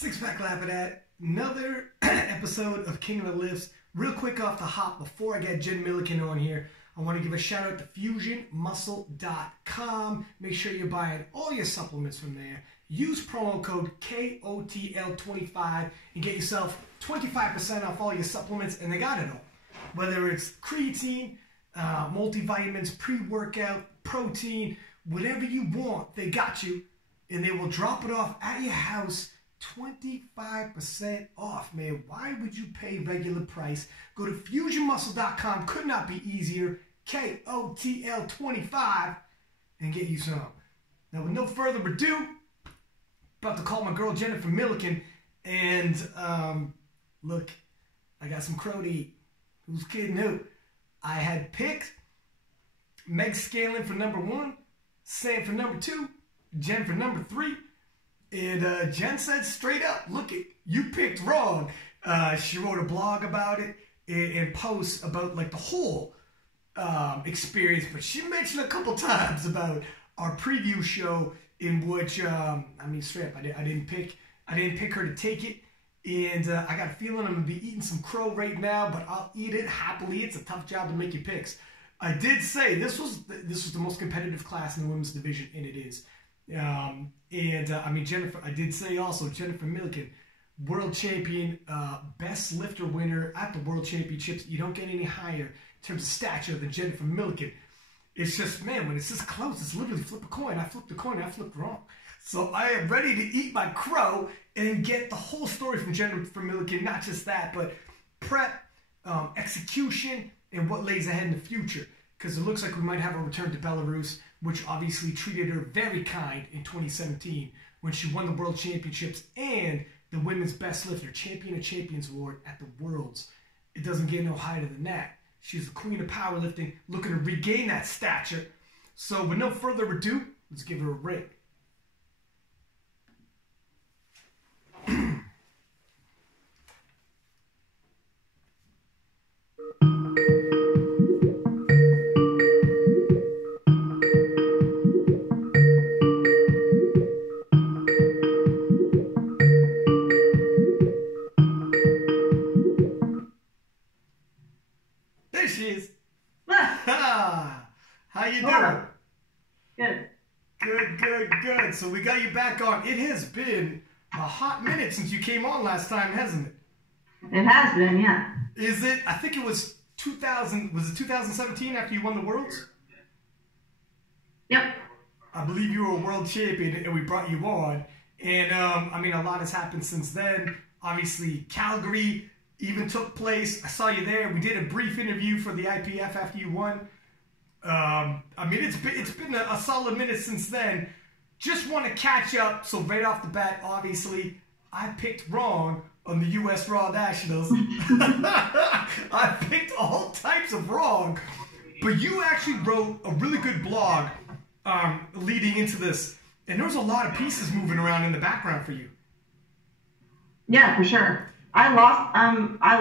Pack Lapadat, another episode of King of the Lifts. Real quick off the hop, before I get Jen Millican on here, I want to give a shout out to fusionmuscle.com. Make sure you're buying all your supplements from there. Use promo code KOTL25 and get yourself 25% off all your supplements, and they got it all. Whether it's creatine, multivitamins, pre-workout, protein, whatever you want, they got you. And they will drop it off at your house, 25% off, man. Why would you pay regular price? Go to fusionmuscle.com, could not be easier, KOTL25, and get you some. Now, with no further ado, about to call my girl Jennifer Millican, and look, I got some crow to eat. Who's kidding who? I had picked Meg Scanlon for number 1, Sam for number 2, Jen for number 3, and Jen said straight up, look, you picked wrong. She wrote a blog about it and posts about like the whole experience, but she mentioned a couple times about our preview show in which, I mean, straight up, I didn't pick her to take it, and I got a feeling I'm gonna be eating some crow right now, but I'll eat it happily. It's a tough job to make your picks. I did say this was the most competitive class in the women's division, and it is. I mean, Jennifer, I did say also, Jennifer Millican, world champion, best lifter winner at the world championships. You don't get any higher in terms of stature than Jennifer Millican. It's just, man, when it's this close, it's literally flip a coin. I flipped the coin, I flipped wrong. So I am ready to eat my crow and get the whole story from Jennifer Millican. Not just that, but prep, execution, and what lays ahead in the future. Because it looks like we might have a return to Belarus, which obviously treated her very kind in 2017 when she won the World Championships and the Women's Best Lifter Champion of Champions Award at the Worlds. It doesn't get no higher than that. She's the queen of powerlifting, looking to regain that stature. So with no further ado, let's give her a ring. There she is. How you doing? Good. Good. So we got you back on. It has been a hot minute since you came on last time, hasn't it? It has been, yeah. Is it? I think it was 2000. Was it 2017 after you won the Worlds? Yep. I believe you were a world champion, and we brought you on. And I mean, a lot has happened since then. Obviously, Calgary even took place. I saw you there. We did a brief interview for the IPF after you won. I mean, it's been a solid minute since then. Just want to catch up. So right off the bat, obviously, I picked wrong on the U.S. Raw Nationals. I picked all types of wrong. But you actually wrote a really good blog leading into this. And there was a lot of pieces moving around in the background for you. Yeah, for sure. I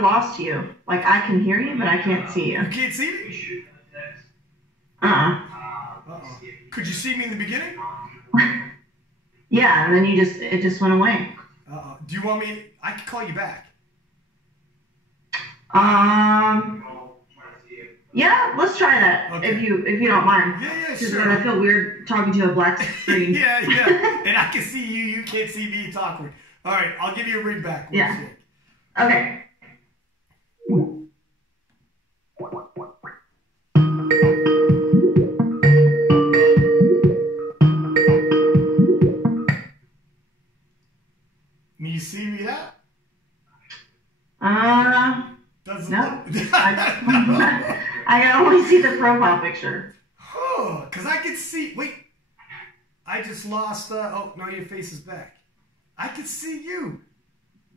lost you. Like, I can hear you, but I can't see you. You can't see me? Uh-oh. Could you see me in the beginning? Yeah, and then it just went away. Uh-oh. Do you want me? I can call you back. Yeah, let's try that. Okay. If you don't mind. Yeah, sure. Because I feel weird talking to a black screen. yeah. And I can see you. You can't see me. It's awkward. All right, I'll give you a ring back. Yeah. Okay. Can you see me now? Doesn't no. Look... I can only see the profile picture. Oh, because I can see. Wait, I just lost. Oh, no, your face is back. I can see you.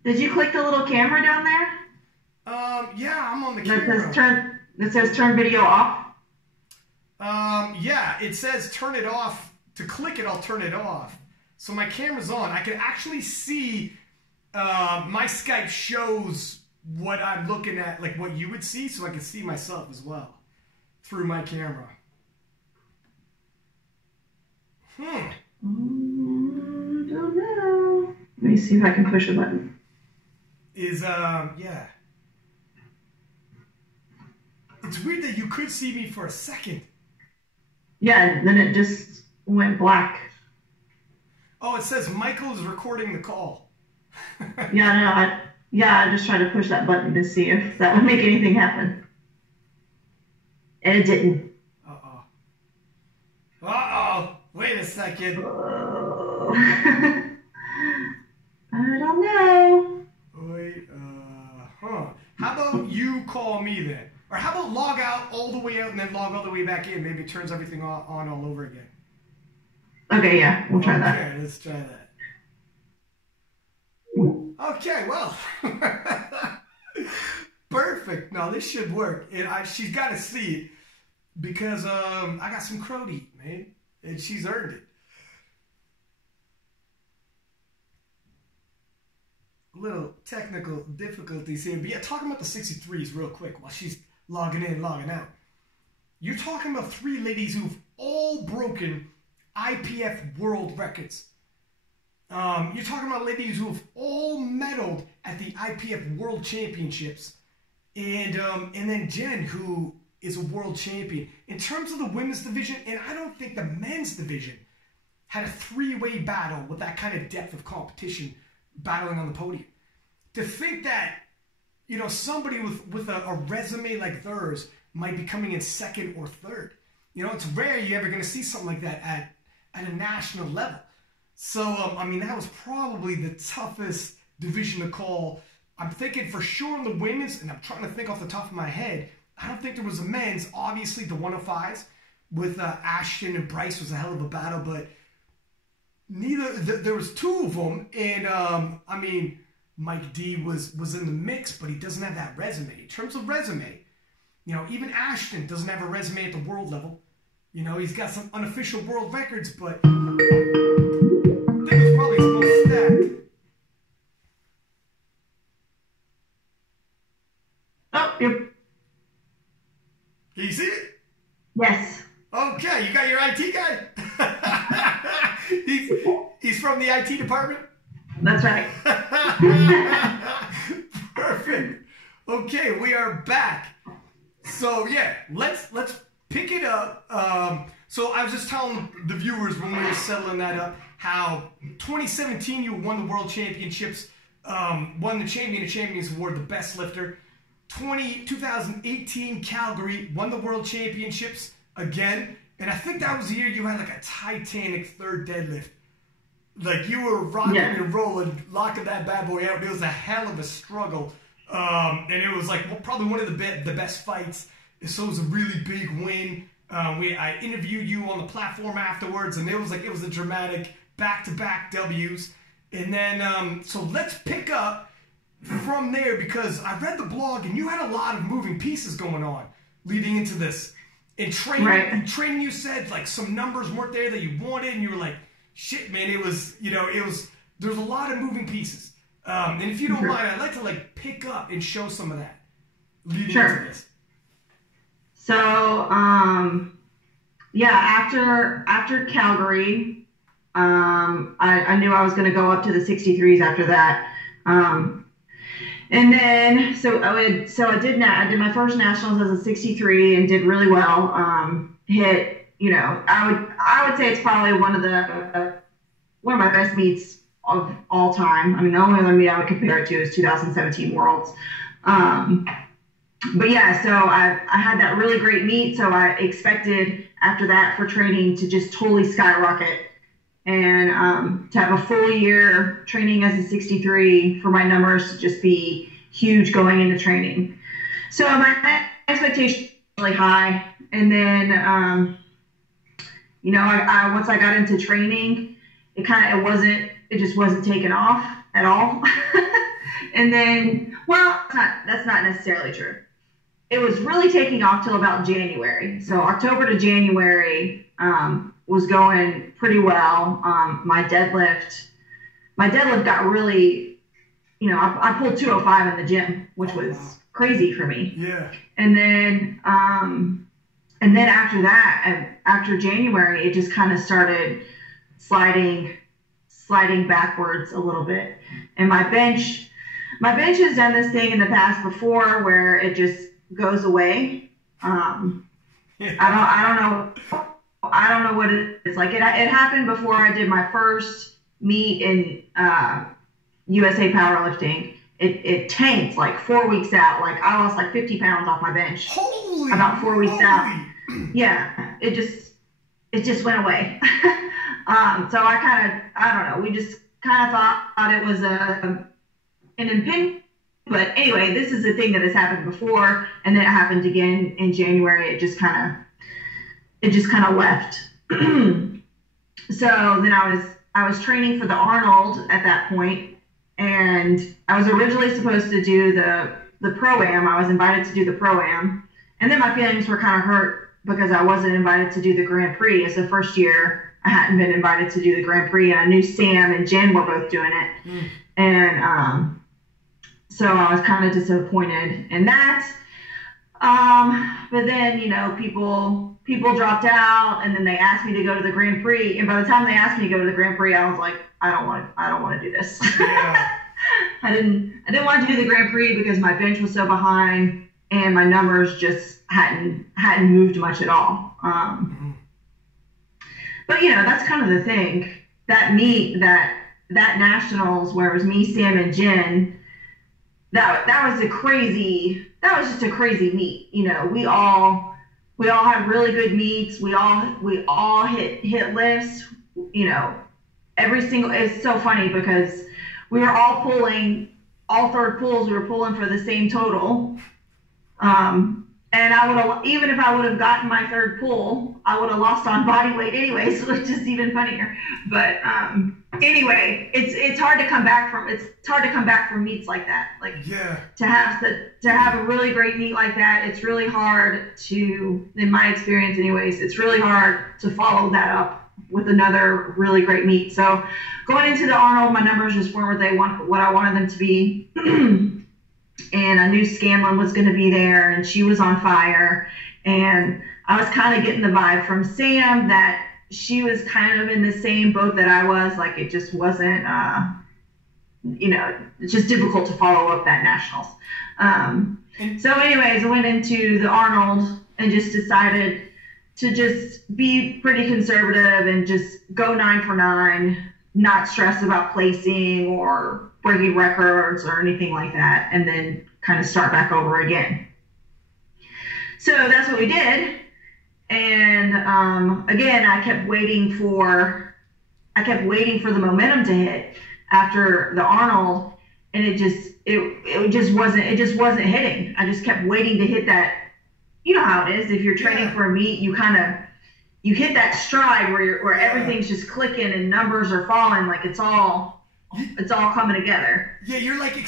Did you click the little camera down there? Yeah, I'm on the camera. That says turn video off? Yeah, it says turn it off. To click it, I'll turn it off. So my camera's on. I can actually see, my Skype shows what I'm looking at, like what you would see, so I can see myself as well through my camera. Don't know. Let me see if I can push a button. Yeah. It's weird that you could see me for a second. Yeah, then it just went black. Oh, it says Michael is recording the call. Yeah, no, I just tried to push that button to see if that would make anything happen. And it didn't. Uh-oh. Uh-oh. Wait a second. I don't know. Wait, How about you call me then? Or how about log out all the way out and then log all the way back in? Maybe it turns everything on all over again. Okay, yeah, we'll try that. Okay, let's try that. Okay, well. Perfect. No, this should work. She's got to see it because I got some crow to eat, man. And she's earned it. Little technical difficulties here. But yeah, talking about the 63s real quick while she's logging in, logging out. You're talking about 3 ladies who've all broken IPF world records. You're talking about ladies who have all medaled at the IPF World Championships. And then Jen, who is a world champion. In terms of the women's division, and I don't think the men's division had a 3-way battle with that kind of depth of competition battling on the podium. To think that, you know, somebody with a resume like theirs might be coming in 2nd or 3rd. You know, it's rare you're ever going to see something like that at a national level. So, I mean, that was probably the toughest division to call. I'm thinking for sure in the women's, and I'm trying to think off the top of my head, I don't think there was a men's. Obviously, the 105s with Ashton and Bryce was a hell of a battle, but there was 2 of them, and I mean, Mike D was in the mix, but he doesn't have that resume. In terms of resume, you know, even Ashton doesn't have a resume at the world level. You know, he's got some unofficial world records, but I think it was probably his most stacked. Oh, yep. Can you see it? Yes. Okay, you got your IT guy? he's from the IT department? That's right. Perfect. Okay, we are back. So yeah, let's pick it up. So I was just telling the viewers when we were settling that up how 2017 you won the World Championships, won the Champion of Champions Award, the best lifter. 2018 Calgary won the World Championships again, and I think that was the year you had like a Titanic 3rd deadlift. Like you were rocking and rolling, locking that bad boy out. It was a hell of a struggle, and it was like probably one of the best fights. So it was a really big win. I interviewed you on the platform afterwards, and it was a dramatic back-to-back W's. And then so let's pick up from there, because I read the blog and you had a lot of moving pieces going on leading into this. In training, you said like some numbers weren't there that you wanted, and you were like, shit, man, there's a lot of moving pieces. And if you don't mind, I'd like to like pick up and show some of that leading into this. So, yeah, after Calgary, I knew I was going to go up to the 63s after that. And then, I did my first nationals as a 63 and did really well. Hit, you know, I would say it's probably one of my best meets of all time. I mean, the only other meet I would compare it to is 2017 Worlds. But yeah, so I had that really great meet. So I expected after that for training to just totally skyrocket. And to have a full year training as a 63 for my numbers to just be huge going into training. So my expectation was really high. And then, you know, I once I got into training, it just wasn't taking off at all. And then, well, that's not necessarily true. It was really taking off till about January. So October to January, was going pretty well. My deadlift got really, you know, I pulled 205 in the gym, which was crazy for me. Yeah. And then after that, after January, it just kind of started sliding sliding backwards a little bit. And my bench has done this thing in the past before where it just goes away. I don't know what it is. Like it happened before I did my first meet in USA powerlifting. It tanked like 4 weeks out. Like I lost like 50 pounds off my bench. About 4 weeks out. Yeah, it just went away. So I don't know. We just kind of thought it was an impingement. But anyway, this is a thing that has happened before, and then it happened again in January. It just kind of left. So then I was training for the Arnold at that point, and I was originally supposed to do the Pro-Am. I was invited to do the Pro-Am, and then my feelings were kind of hurt because I wasn't invited to do the Grand Prix. As the first year, I hadn't been invited to do the Grand Prix, and I knew Sam and Jen were both doing it. And so I was kind of disappointed in that. But then, you know, people dropped out, and then they asked me to go to the Grand Prix. And by the time they asked me to go to the Grand Prix, I was like, I don't want to do this. Yeah. I didn't want to do the Grand Prix because my bench was so behind and my numbers just hadn't moved much at all. But you know, that's kind of the thing. That meet, that nationals where it was me, Sam, and Jen, that was just a crazy meet. You know, we all had really good meets. We all hit lifts. You know, it's so funny because we were all pulling, all third pulls, we were pulling for the same total. And even if I would have gotten my third pull, I would have lost on body weight anyway, so it's just even funnier. But anyway, it's hard to come back from meets like that. Like to have a really great meet like that, it's really hard to, in my experience anyways, it's really hard to follow that up with another really great meet. So going into the Arnold, my numbers just weren't what I wanted them to be. And I knew Scanlon was going to be there, and she was on fire. And I was kind of getting the vibe from Sam that she was kind of in the same boat that I was. Like, it just wasn't, you know, it's just difficult to follow up that nationals. So anyways, I went into the Arnold and just decided to just be pretty conservative and just go 9 for 9, not stress about placing or breaking records or anything like that, and then kind of start back over again. So that's what we did. And again, I kept waiting for the momentum to hit after the Arnold, and it just wasn't hitting. I just kept waiting to hit that. You know how it is. If you're training for a meet, you hit that stride where everything's just clicking and numbers are falling, like it's all coming together. Yeah, you're like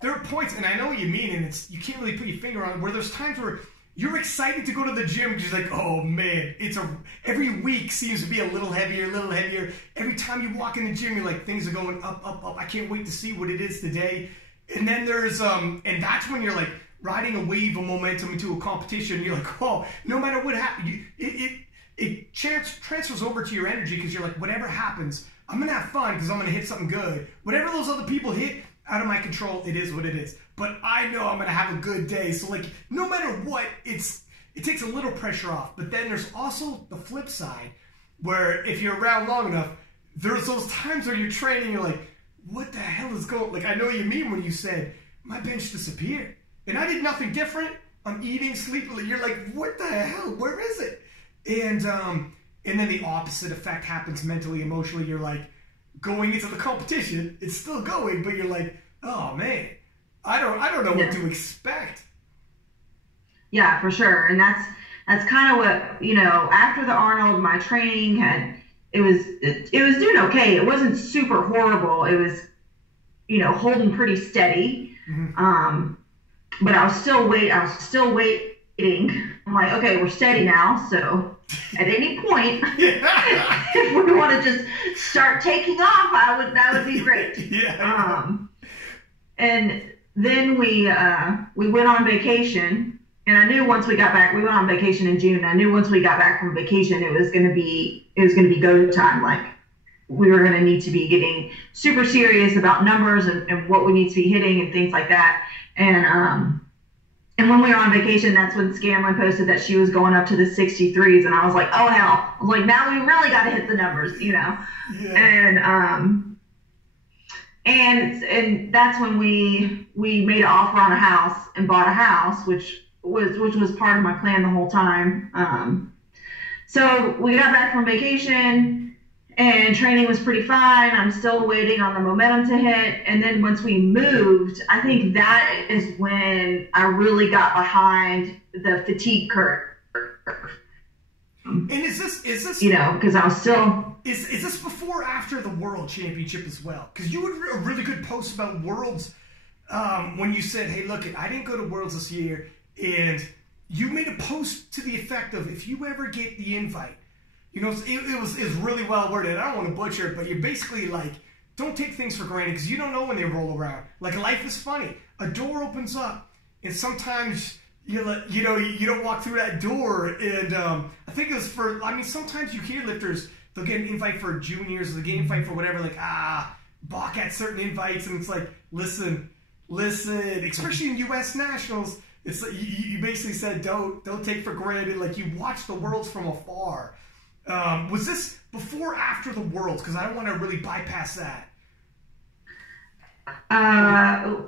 there are points, and I know what you mean, and you can't really put your finger on it, where there's times where you're excited to go to the gym because you're like, oh man, every week seems to be a little heavier. Every time you walk in the gym, you're like, things are going up. I can't wait to see what it is today. And then there's and that's when you're like riding a wave of momentum into a competition. You're like, oh, no matter what happens, it transfers over to your energy because you're like, whatever happens, I'm going to have fun because I'm going to hit something good. Whatever those other people hit, out of my control, it is what it is. But I know I'm going to have a good day. So, like, no matter what, it takes a little pressure off. But then there's also the flip side where if you're around long enough, there's those times where you're training, you're like, what the hell is going on? Like, I know what you mean when you said, my bench disappeared. And I did nothing different. I'm eating, sleeping. You're like, what the hell? Where is it? And then the opposite effect happens mentally, emotionally. You're like, going into the competition, it's still going, but you're like, oh man, I don't know what to expect. Yeah, for sure. And that's kind of what, you know, after the Arnold, my training it was doing okay. It wasn't super horrible. It was, you know, holding pretty steady. Mm-hmm. But I was still waiting. I'm like, okay, we're steady now, so at any point, if we want to just start taking off, that would be great. And then we went on vacation, and I knew once we got back, we went on vacation in June. I knew once we got back from vacation, it was gonna be go time. Like we were going to need to be getting super serious about numbers and what we need to be hitting and things like that. And when we were on vacation, that's when Scanlon posted that she was going up to the 63s, and I was like, oh hell! I was like, now we really got to hit the numbers, you know. Yeah. And that's when we made an offer on a house and bought a house, which was part of my plan the whole time. So we got back from vacation. And training was pretty fine. I'm still waiting on the momentum to hit. And then once we moved, I think that is when I really got behind the fatigue curve. And is this you know, because I was still... Is this before or after the World Championship as well? Because you had a really good post about Worlds when you said, hey, look, I didn't go to Worlds this year. And you made a post to the effect of, if you ever get the invite, you know, it was really well worded. I don't want to butcher it, but you're basically like, don't take things for granted because you don't know when they roll around. Like, life is funny. A door opens up, and sometimes you don't walk through that door. And I think it was for, I mean, sometimes you hear lifters, they'll get an invite for juniors, they'll get an invite for whatever, like, balk at certain invites, and it's like, listen, especially in U.S. Nationals, it's like, you basically said, don't take for granted, like, you watch the Worlds from afar. Was this before or after the Worlds? Because I don't want to really bypass that.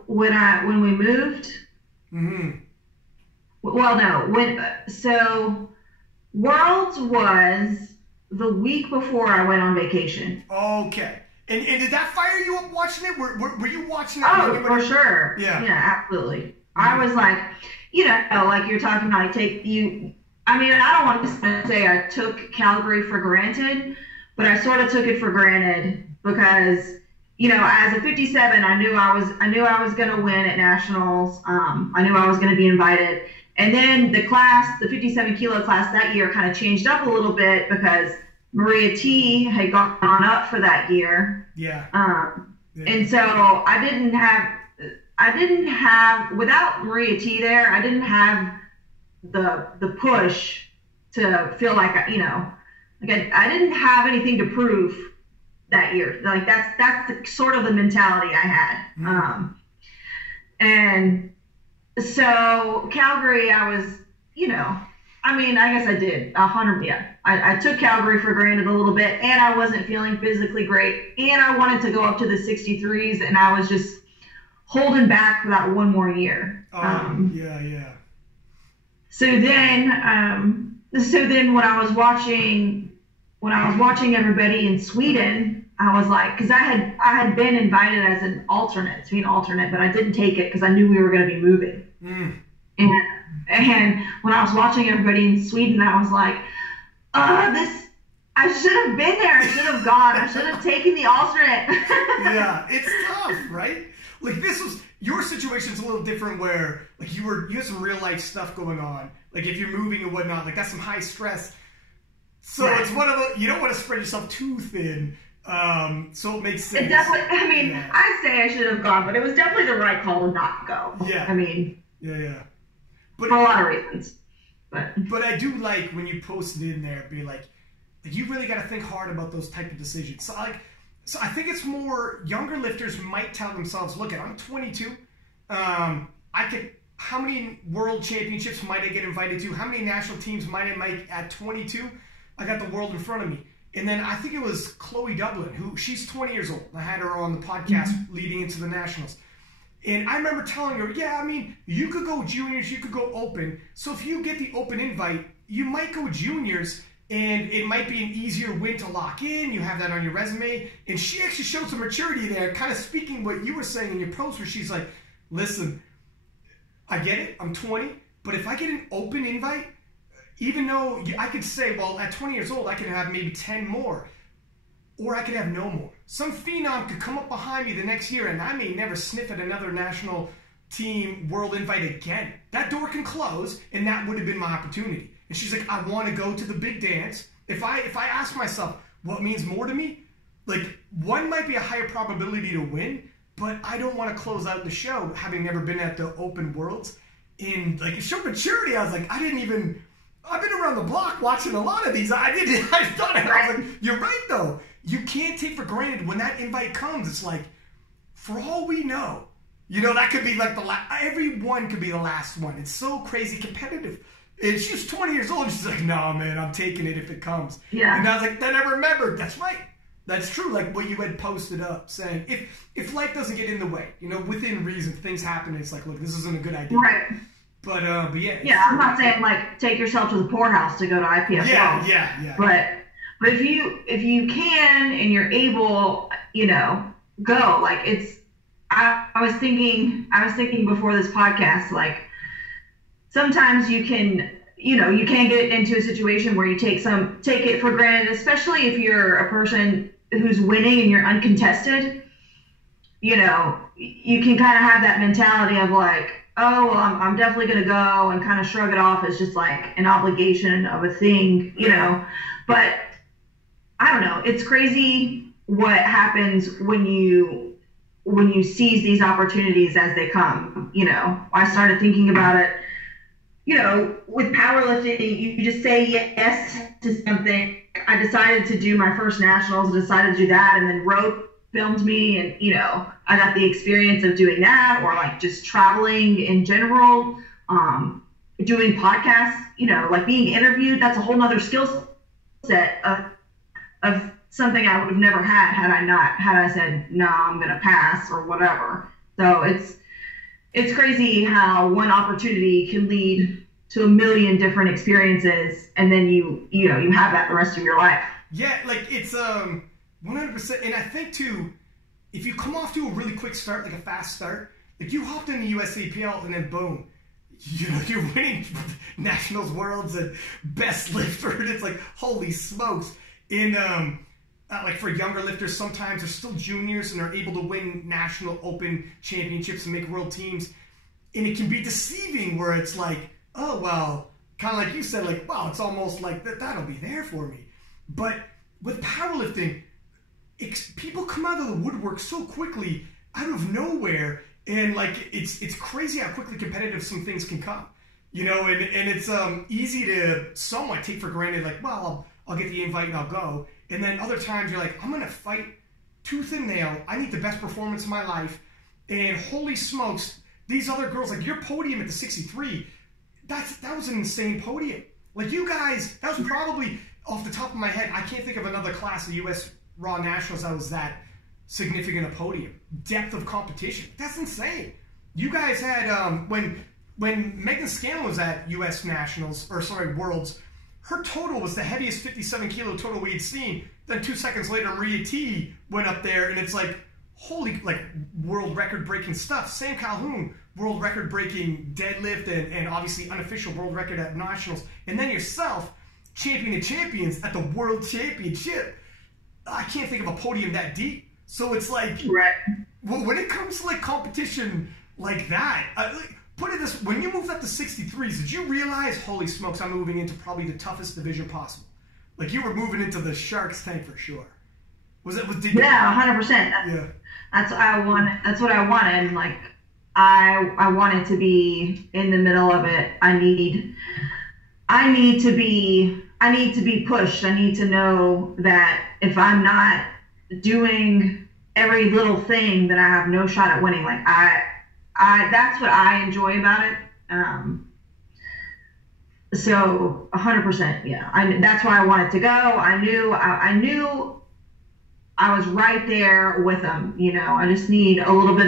When we moved. Mm-hmm. Well, no. So Worlds was the week before I went on vacation. Okay. And did that fire you up watching it? Were you watching it? Oh, for sure. Yeah. Yeah, absolutely. Mm-hmm. I was like, you know, like you're talking about, I mean, I don't want to say I took Calgary for granted, but I sort of took it for granted because, you know, as a 57, I knew I was going to win at nationals. I knew I was going to be invited. And then the 57 kilo class that year kind of changed up a little bit because Maria T had gone up for that year. Yeah. And so I didn't have, without Maria T there, I didn't have the push to feel like, you know, like I didn't have anything to prove that year. Like that's sort of the mentality I had. Mm-hmm. And so Calgary, I was, you know, I mean, I guess I did 100. Yeah, I took Calgary for granted a little bit, and I wasn't feeling physically great, and I wanted to go up to the 63s, and I was just holding back for that one more year. Yeah. So then when I was watching everybody in Sweden, I was like, because I had been invited as an alternate, to be an alternate, but I didn't take it because I knew we were going to be moving. Mm. And when I was watching everybody in Sweden, I was like, I should have been there. I should have gone. I should have taken the alternate. Yeah, it's tough, right? Like, this was, your situation's a little different where, like, you had some real life stuff going on. Like, if you're moving and whatnot, like, that's some high stress. So right. It's one of the, you don't want to spread yourself too thin. So it makes sense. It definitely, I mean, yeah. I say I should have gone, but it was definitely the right call to not go. Yeah. I mean. Yeah. But, for a lot of reasons. But I do like when you post it in there, be like you really got to think hard about those type of decisions. So I think it's more younger lifters might tell themselves, look, I'm 22. How many world championships might I get invited to? How many national teams might at 22? I got the world in front of me. And then I think it was Chloe Dublin, she's 20 years old. I had her on the podcast leading into the nationals. And I remember telling her, yeah, I mean, you could go juniors, you could go open. So if you get the open invite, you might go juniors, and it might be an easier win to lock in. You have that on your resume. And she actually showed some maturity there, kind of speaking what you were saying in your post, where she's like, listen, I get it, I'm 20, but if I get an open invite, even though I could say, well, at 20 years old, I could have maybe 10 more, or I could have no more. Some phenom could come up behind me the next year, and I may never sniff at another national team world invite again. That door can close, and that would have been my opportunity. And she's like, I want to go to the big dance. If I ask myself what means more to me, like, one might be a higher probability to win, but I don't want to close out the show having never been at the open worlds. And like, it showed maturity. I was like, I've been around the block watching a lot of these. I was like, you're right though. you can't take for granted when that invite comes. It's like, for all we know, you know, that could be like the last, everyone could be the last one. It's so crazy competitive. And she's 20 years old. She's like, no, man, I'm taking it if it comes. Yeah. And I was like, then I remembered. That's right. That's true. Like what you had posted up saying, if life doesn't get in the way, you know, within reason, things happen. And it's like, look, this isn't a good idea. Right. But yeah. Yeah, I'm not saying like take yourself to the poorhouse to go to IPFL. Yeah. But if you can and you're able, you know, go. Like it's. I was thinking before this podcast, like sometimes you can get into a situation where you take it for granted, especially if you're a person who's winning and you're uncontested. You know, you can kind of have that mentality of like, oh, well, I'm definitely going to go, and kind of shrug it off as just like an obligation of a thing, you know. But I don't know. It's crazy what happens when you seize these opportunities as they come. You know, I started thinking about it, you know, with powerlifting, you just say yes to something. I decided to do my first nationals, decided to do that, and then Rope filmed me, and, you know, I got the experience of doing that, or like just traveling in general, doing podcasts, you know, like being interviewed. That's a whole nother skill set of something I would have never had I said, no, I'm going to pass or whatever. So it's crazy how one opportunity can lead to a million different experiences, and then you have that the rest of your life. Yeah, like it's 100%. And I think too, if you come off to a really quick start, like a fast start, like you hopped in the USAPL and then boom, you know, you're winning nationals, worlds, and best lifter, and it's like, holy smokes. In like for younger lifters, sometimes they're still juniors and they're able to win national open championships and make world teams. And it can be deceiving where it's like, oh, well, kind of like you said, like, wow, it's almost like that'll be there for me. But with powerlifting, people come out of the woodwork so quickly out of nowhere. And like, it's crazy how quickly competitive some things can come, you know, and it's easy to somewhat take for granted, like, well, I'll get the invite and I'll go. And then other times you're like, I'm going to fight tooth and nail. I need the best performance of my life. And holy smokes, these other girls, like your podium at the 63, that was an insane podium. Like you guys, that was probably, off the top of my head, I can't think of another class of U.S. Raw Nationals that was that significant a podium. Depth of competition. That's insane. You guys had, when Megan Scanlon was at U.S. Nationals, or sorry, Worlds, her total was the heaviest 57 kilo total we had seen. Then 2 seconds later, Maria T went up there, and it's like, holy, like world record breaking stuff. Sam Calhoun, world record breaking deadlift, and obviously unofficial world record at nationals. And then yourself, champion of champions at the world championship. I can't think of a podium that deep. So it's like, right. When it comes to like competition like that, put it this, when you moved up to 63s, did you realize, holy smokes, I'm moving into probably the toughest division possible? Like you were moving into the Sharks tank for sure. Yeah, 100%. Yeah. That's what I wanted. That's what I wanted. Like I wanted to be in the middle of it. I need to be pushed. I need to know that if I'm not doing every little thing, that I have no shot at winning. Like that's what I enjoy about it. So 100%, yeah. That's why I wanted to go. I knew I was right there with them. You know, I just need a little bit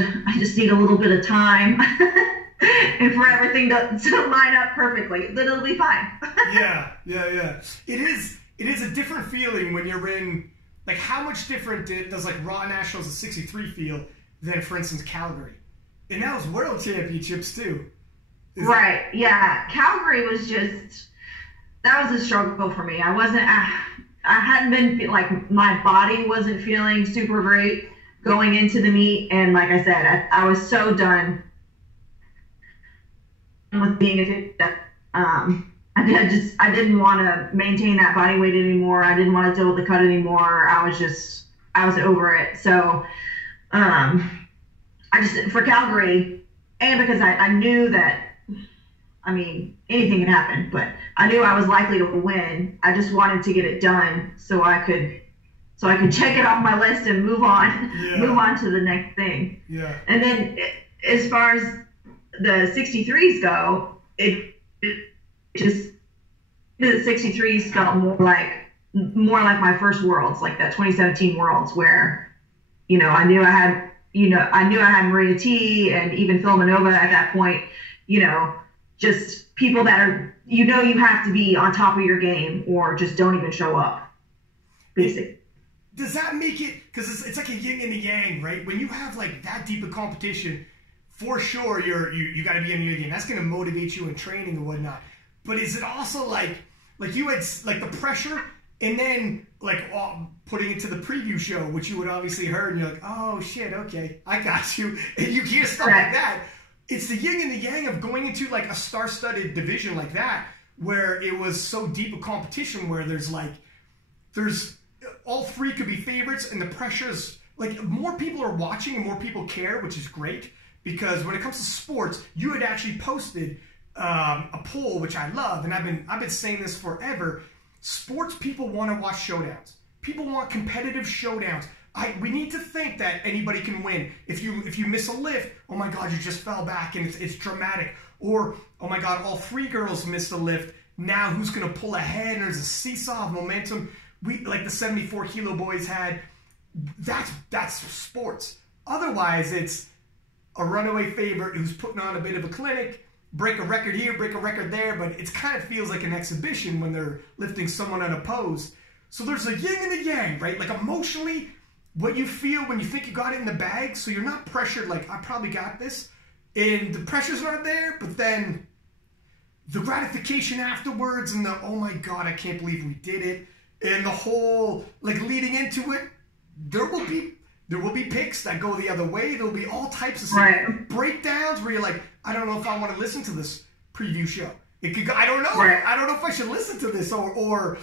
of time and for everything to line up perfectly. Then it'll be fine. Yeah. It is a different feeling when you're in, like, how much different does like Raw Nationals at 63 feel than, for instance, Calgary? And that was World Championships too. Right. Yeah. Calgary was that was a struggle for me. I hadn't been, like, my body wasn't feeling super great going into the meet. And like I said, I was so done with being a 50. I didn't want to maintain that body weight anymore. I didn't want to deal with the cut anymore. I was over it. So, for Calgary, and because I knew that, I mean, anything can happen, but I knew I was likely to win. I just wanted to get it done so I could so I can check it off my list and move on, Yeah. move on to the next thing. Yeah. And then as far as the 63s go, it just, the 63s felt more like my first Worlds, like that 2017 Worlds where, I knew I had Maria T and even Phil Manova at that point, just people that are, you have to be on top of your game or just don't even show up, basically. Does that make it, because it's like a yin and a yang, right? When you have like that deep of competition, for sure you got to be in your game. That's going to motivate you in training and whatnot. But is it also like you had like the pressure and then like putting it to the preview show, which you would obviously heard, and you're like, oh shit, okay, I got you. And you hear stuff like that. It's the yin and the yang of going into like a star-studded division like that, where it was so deep a competition where there's all three could be favorites, and the pressure's like more people are watching and more people care, which is great, because when it comes to sports, you had actually posted a poll, which I love, and I've been saying this forever. Sports people want to watch showdowns. People want competitive showdowns. We need to think that anybody can win. If you miss a lift, oh my God, you just fell back and it's dramatic. Or, oh my God, all three girls missed a lift. Now who's going to pull ahead? And there's a seesaw of momentum. Like the 74 kilo boys had. That's sports. Otherwise, it's a runaway favorite who's putting on a bit of a clinic, break a record here, break a record there, but it kind of feels like an exhibition when they're lifting someone unopposed. So there's a yin and a yang, right? Like emotionally, what you feel when you think you got it in the bag, so you're not pressured like, I probably got this, and the pressure's not there, but then the gratification afterwards and the, oh my God, I can't believe we did it, and the whole, like leading into it, there will be picks that go the other way. There'll be all types of breakdowns where you're like, I don't know if I want to listen to this preview show. It could go, I don't know. Right. I don't know if I should listen to this or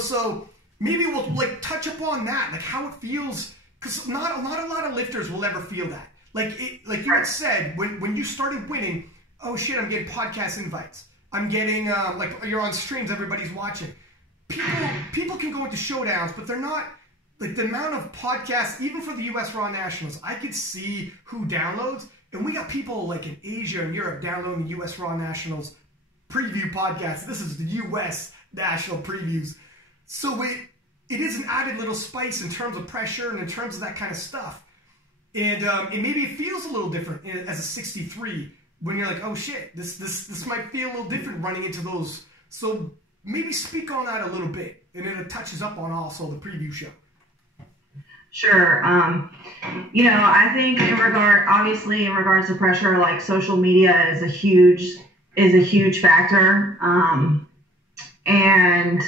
so maybe we'll like touch upon that, like how it feels, because not a lot of lifters will ever feel that. Like you had said, when you started winning, oh shit, I'm getting podcast invites. I'm getting like you're on streams, everybody's watching. People can go into showdowns, but they're not. Like the amount of podcasts, even for the US Raw Nationals, I could see who downloads. And we got people like in Asia and Europe downloading the US Raw Nationals preview podcasts. This is the US National previews. So it is an added little spice in terms of pressure and in terms of that kind of stuff. And maybe it feels a little different as a 63 when you're like, oh shit, this might feel a little different running into those. So maybe speak on that a little bit. And then it touches up on also the preview show. Sure. I think in regards to pressure, like social media is a huge factor. And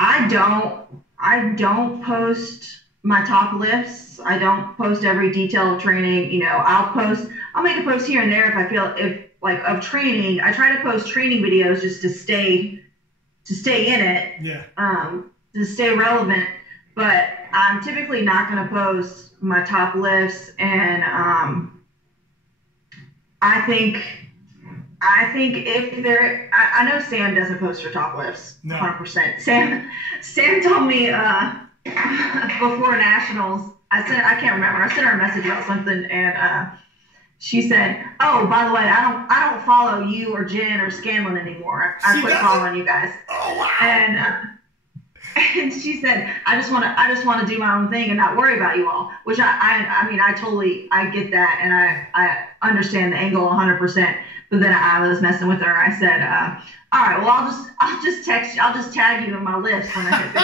I don't post my top lifts. I don't post every detail of training. I'll make a post here and there if I feel of training. I try to post training videos just to stay in it. Yeah. To stay relevant. But I'm typically not going to post my top lifts, and I think if there, I know Sam doesn't post her top lifts, 100%. Sam told me before nationals, I can't remember. I sent her a message about something, and she said, "Oh, by the way, I don't follow you or Jen or Scanlon anymore. I quit following you guys." Oh wow! And she said, I just want to do my own thing and not worry about you all, which I totally get that, and I understand the angle 100%. But then I was messing with her. I said, all right, well, I'll just text you. I'll just tag you in my list when I hit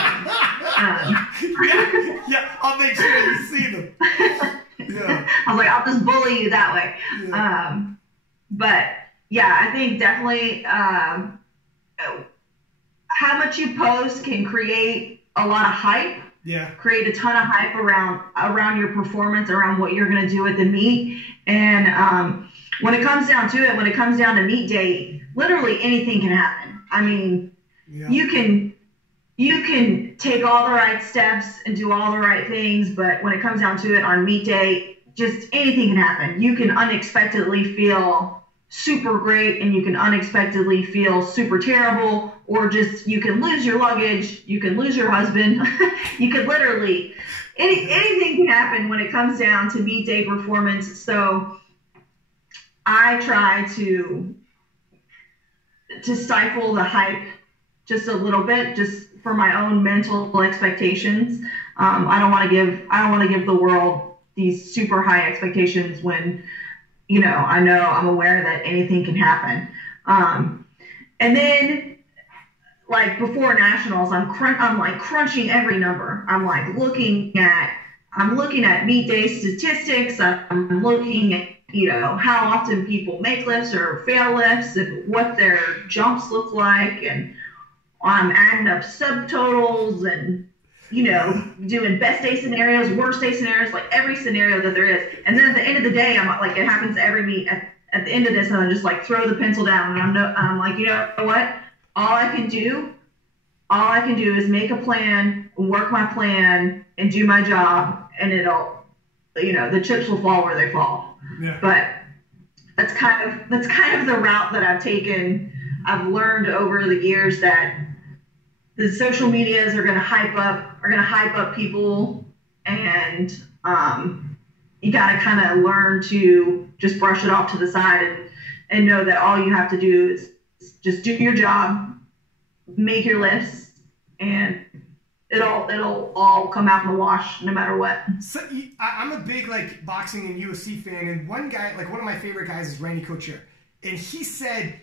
yeah, I'll make sure you see them. Yeah. I was like, I'll just bully you that way. Yeah. But yeah, I think definitely how much you post can create a lot of hype. Yeah. Create a ton of hype around your performance, around what you're going to do at the meet. And when it comes down to it, when it comes down to meet day, literally anything can happen. I mean, yeah. You can take all the right steps and do all the right things, but when it comes down to it on meet day, just anything can happen. You can unexpectedly feel super great, and you can unexpectedly feel super terrible, or just you can lose your luggage, you can lose your husband, you could literally anything can happen when it comes down to meet day performance. So I try to stifle the hype just a little bit, just for my own mental expectations. I don't want to give the world these super high expectations when, I'm aware that anything can happen. And then, like, before nationals, I'm like crunching every number. I'm looking at meet day statistics. I'm looking at, how often people make lifts or fail lifts and what their jumps look like. And I'm adding up subtotals and, doing best day scenarios, worst day scenarios, like every scenario that there is. And then at the end of the day, I'm like, it happens to every meet. At the end of this, and I just like throw the pencil down, and I'm like, you know what? All I can do is make a plan, work my plan, and do my job, and it'll, the chips will fall where they fall. Yeah. But that's kind of the route that I've taken. I've learned over the years that the social medias are going to hype up people, and you got to kind of learn to just brush it off to the side and know that all you have to do is just do your job, make your lifts, and it'll all come out in the wash no matter what. So I'm a big like boxing and UFC fan, and one guy, like one of my favorite guys, is Randy Couture, and he said,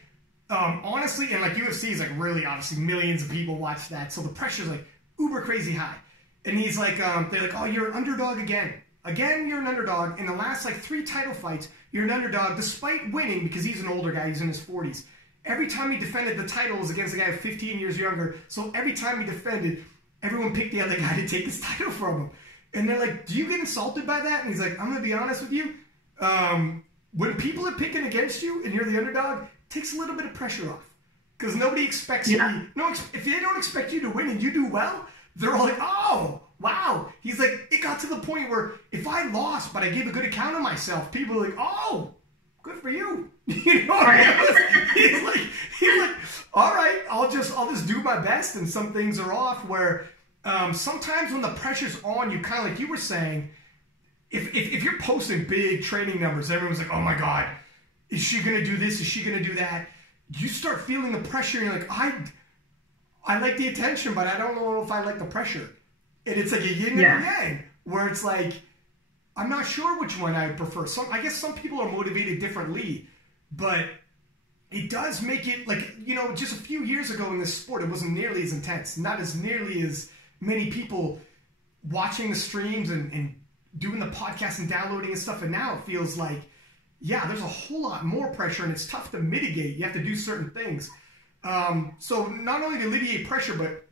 honestly, and like UFC is like really obviously millions of people watch that, so the pressure's like uber crazy high, and he's like, they're like, oh, you're an underdog again. Again, you're an underdog. In the last like 3 title fights, you're an underdog despite winning, because he's an older guy, he's in his 40s. Every time he defended the title was against a guy 15 years younger. So every time he defended, everyone picked the other guy to take his title from him. And they're like, do you get insulted by that? And he's like, I'm going to be honest with you. When people are picking against you and you're the underdog, it takes a little bit of pressure off. Because nobody expects you. If they don't expect you to win and you do well, they're all like, oh, wow. He's like, it got to the point where if I lost, but I gave a good account of myself, people are like, oh, good for you. You know, he's like, all right, I'll just do my best, and some things are off. Where sometimes when the pressure's on you, kind of like you were saying, if you're posting big training numbers, everyone's like, oh my God, is she gonna do this? Is she gonna do that? You start feeling the pressure, and you're like, I like the attention, but I don't know if I like the pressure. And it's like a yin and a yang, where it's like, I'm not sure which one I would prefer. I guess some people are motivated differently, but it does make it like, just a few years ago in this sport, it wasn't nearly as intense. Not as nearly as many people watching the streams and doing the podcast and downloading and stuff. And now it feels like, there's a whole lot more pressure, and it's tough to mitigate. You have to do certain things. So not only to alleviate pressure, but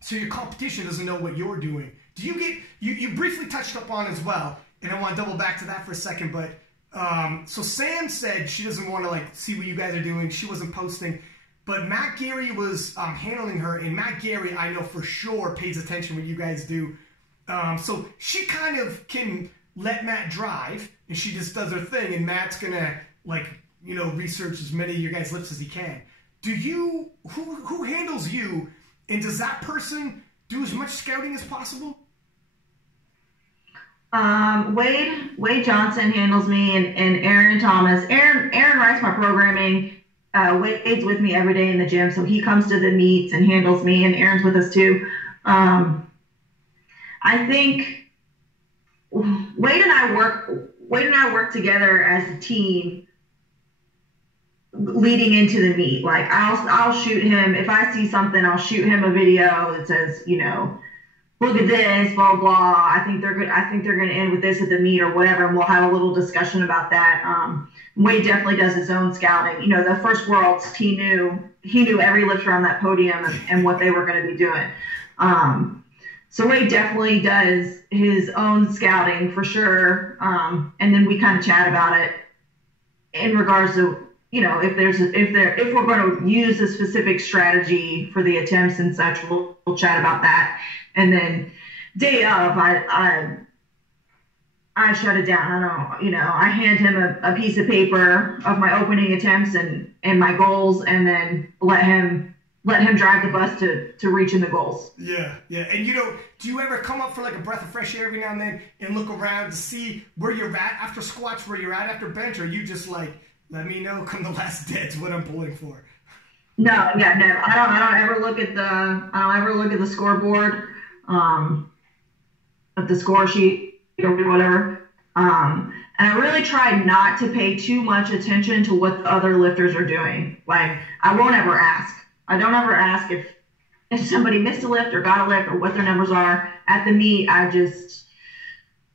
so your competition doesn't know what you're doing. Do you get, you briefly touched up on as well, and I want to double back to that for a second, but so Sam said she doesn't want to like see what you guys are doing. She wasn't posting, but Matt Gary was handling her, and Matt Gary, I know for sure, pays attention what you guys do. So she kind of can let Matt drive, and she just does her thing, and Matt's gonna like, research as many of your guys' lifts as he can. Do you, who handles you, and does that person do as much scouting as possible? Wade Johnson handles me, and Aaron Thomas. Aaron writes my programming. Wade's with me every day in the gym, so he comes to the meets and handles me, and Aaron's with us too. I think Wade and I work together as a team leading into the meet. Like I'll shoot him if I see something. I'll shoot him a video that says, look at this, blah blah. I think they're good. I think they're going to end with this at the meet or whatever, and we'll have a little discussion about that. Wade definitely does his own scouting. The first Worlds, he knew every lifter on that podium and what they were going to be doing. So Wade definitely does his own scouting for sure. And then we kind of chat about it in regards to, if we're going to use a specific strategy for the attempts and such, we'll chat about that. And then day of, I shut it down. I hand him a piece of paper of my opening attempts and my goals, and then let him let him drive the bus to reaching the goals. Yeah, yeah. And do you ever come up for like a breath of fresh air every now and then and look around to see where you're at after squats, where you're at after bench, or are you just like, let me know come the last dead's what I'm pulling for? No, yeah, no. I don't ever look at the scoreboard, at the score sheet or whatever. And I really try not to pay too much attention to what the other lifters are doing. Like, I won't ever ask. I don't ever ask if somebody missed a lift or got a lift or what their numbers are. At the meet, I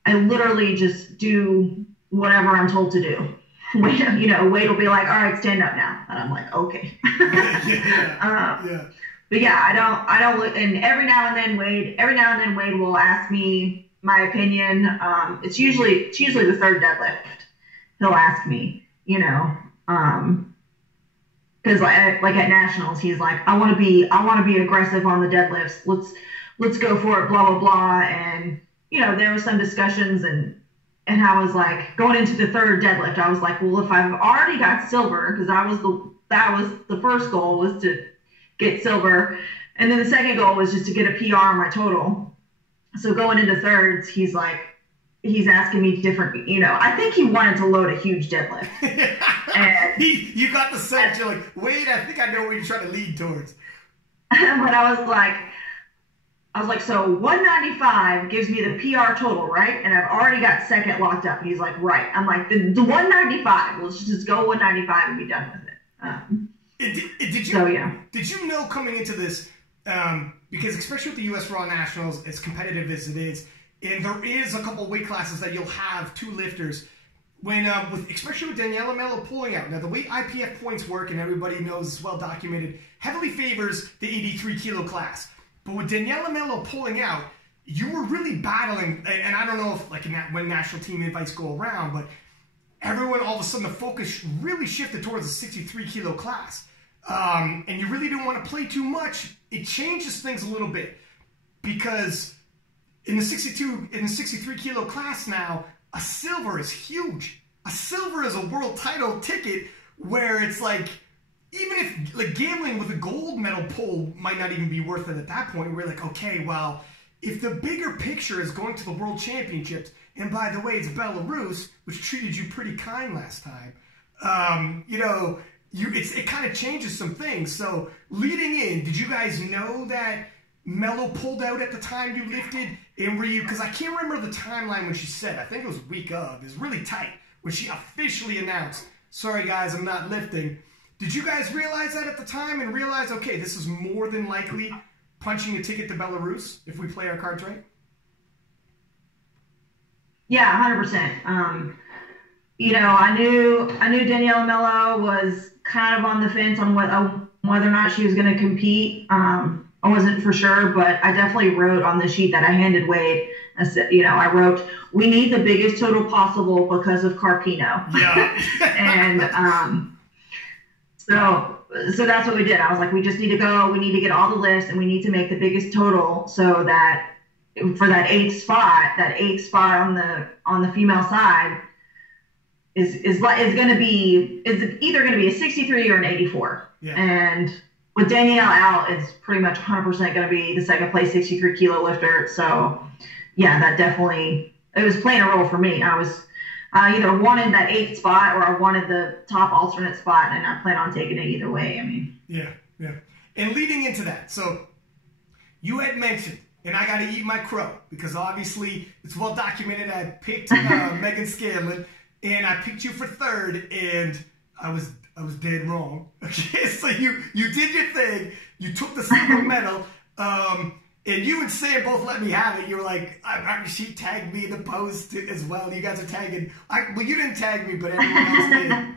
literally just do whatever I'm told to do. Wade will be like, all right, stand up now. And I'm like, okay. Yeah. But yeah, I don't look, and every now and then Wade will ask me my opinion. It's usually the third deadlift. He'll ask me, because like at nationals, he's like, I want to be aggressive on the deadlifts. Let's go for it. Blah blah blah. And there was some discussions, and I was like, going into the third deadlift, I was like, well, if I've already got silver, because that was the first goal, was to get silver, and then the second goal was just to get a PR on my total. So going into thirds, he's asking me different, I think he wanted to load a huge deadlift. And you got the sense, you're like, wait, I think I know where you're trying to lead towards. But I was like, so 195 gives me the PR total, right? And I've already got second locked up. And he's like, right. I'm like, the 195, let's just go 195 and be done with it. Did you know coming into this, because especially with the U.S. Raw Nationals, as competitive as it is, and there is a couple of weight classes that you'll have two lifters, especially with Daniela Mello pulling out. Now, the way IPF points work, and everybody knows it's well documented, heavily favors the 83 kilo class. But with Daniela Mello pulling out, you were really battling, and I don't know if when national team invites go around, but everyone, all of a sudden, the focus really shifted towards the 63 kilo class. And you really didn't want to play too much. It changes things a little bit, because in the 63 kilo class now, a silver is huge. A silver is a world title ticket, where it's like, even if gambling with a gold medal pull might not even be worth it at that point, we're like, okay, well, if the bigger picture is going to the world championships, and by the way, it's Belarus, which treated you pretty kind last time, it kind of changes some things. So leading in, did you guys know that Mello pulled out at the time you lifted? And were you, because I can't remember the timeline when she said, I think it was week of, it was really tight, when she officially announced, sorry guys, I'm not lifting. Did you guys realize that at the time and realize, okay, this is more than likely punching a ticket to Belarus if we play our cards right? Yeah, 100%. I knew Daniela Mello was kind of on the fence on whether or not she was going to compete. I wasn't for sure, but I definitely wrote on the sheet that I handed Wade. I said, I wrote, we need the biggest total possible because of Carpino. Yeah. And so that's what we did. I was like, we just need to go. We need to get all the lifts, and we need to make the biggest total, so that for that eighth spot on the female side is either going to be a 63 or an 84. Yeah. And with Danielle out, it's pretty much 100% going to be the second place 63 kilo lifter. So yeah, that definitely, it was playing a role for me. I either wanted that eighth spot or I wanted the top alternate spot, and I plan on taking it either way. I mean, yeah. And leading into that, so you had mentioned, and I got to eat my crow, because obviously it's well documented, I picked Megan Scanlon, and I picked you for third, and I was dead wrong. Okay, so you did your thing, you took the silver medal, and you and Sam both let me have it. You were like, she tagged me in the post as well. You guys are tagging. Well, you didn't tag me, but everyone else did.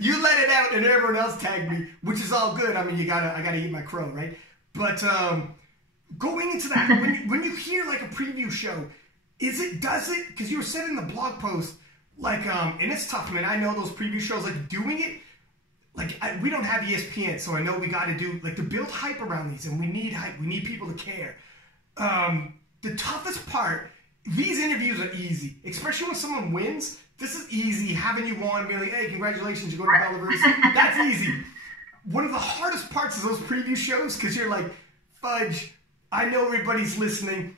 You let it out, and everyone else tagged me, which is all good. I mean, I gotta eat my crow, right? But going into that, when you hear like a preview show, does it? Because you were said in the blog post, and it's tough, man. I know those preview shows, doing it. We don't have ESPN, so I know we got to do, to build hype around these, and we need hype. We need people to care. The toughest part, these interviews are easy, especially when someone wins. This is easy, having you on, being like, hey, congratulations, you're going to Belarus. That's easy. one of the hardest parts of those preview shows, because you're like, fudge, I know everybody's listening.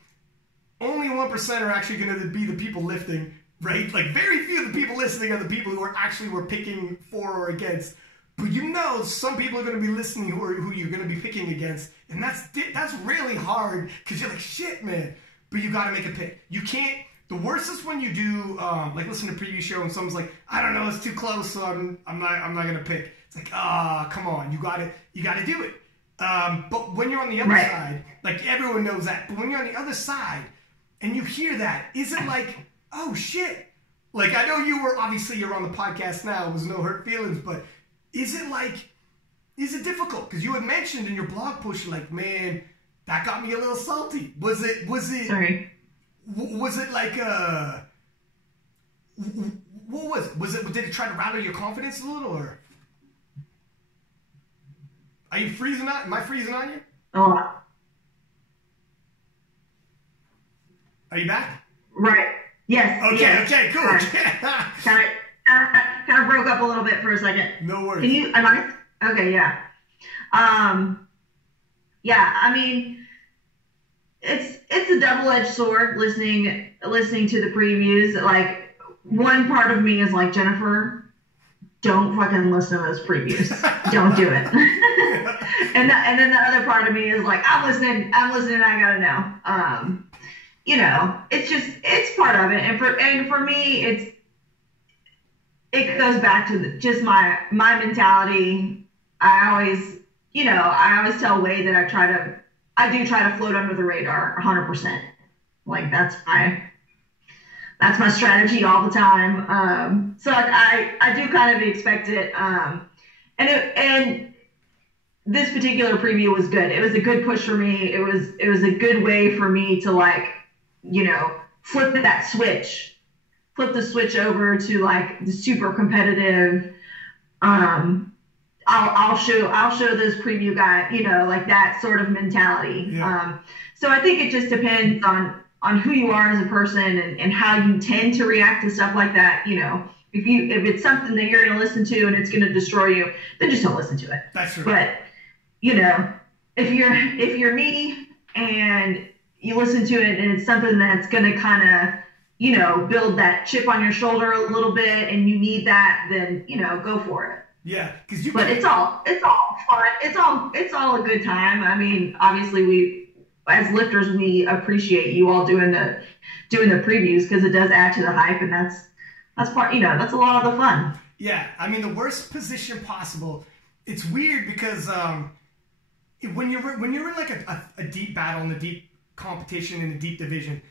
Only 1% are actually going to be the people lifting, right? Like, very few of the people listening are the people who were picking for or against. But you know, some people are going to be listening who you're going to be picking against, and that's really hard, because you're like, shit, man. But you got to make a pick. You can't. The worst is when you do like listen to a preview show and someone's like, I don't know, it's too close, so I'm not going to pick. It's like, come on, you got to do it. But when you're on the other side, like, everyone knows that. But when you're on the other side and you hear that, is it like, oh shit? Like, I know you're on the podcast now. It was no hurt feelings, but is it difficult? Because you had mentioned in your blog post, like, man, that got me a little salty. Was it? Sorry. Was it like what was it? Was it? Did it try to rattle your confidence a little, or are you freezing out? Am I freezing on you? Oh. Are you back? Right. Yes. Okay. Yes. Okay. Cool. kind of broke up a little bit for a second. No worries. Can you? Am I? Okay. Yeah. Yeah. I mean, it's a double-edged sword listening to the previews. Like, one part of me is like, Jennifer, don't fucking listen to those previews. Don't do it. and then the other part of me is like, I'm listening. I gotta know. You know, it's part of it. And for me, it goes back to just my mentality. I always tell Wade that I do try to float under the radar 100%. Like, that's my strategy all the time. So I do kind of expect it. And this particular preview was good. It was a good push for me. It was a good way for me to, like, you know, flip the switch over to, like, the super competitive. I'll show this preview guy, you know, like, that sort of mentality. Yeah. So I think it just depends on who you are as a person and how you tend to react to stuff like that. You know, if it's something that you're going to listen to and it's going to destroy you, then just don't listen to it. That's true. But, you know, if you're me and you listen to it and it's something that's going to kind of, you know, build that chip on your shoulder a little bit and you need that, then, you know, go for it. Yeah, but it's all fun. It's all a good time. I mean, obviously, we as lifters, we appreciate you all doing the previews, because it does add to the hype, and that's part. You know, that's a lot of the fun. Yeah, I mean, the worst position possible. It's weird because when you're in like a deep battle in a deep competition in a deep division,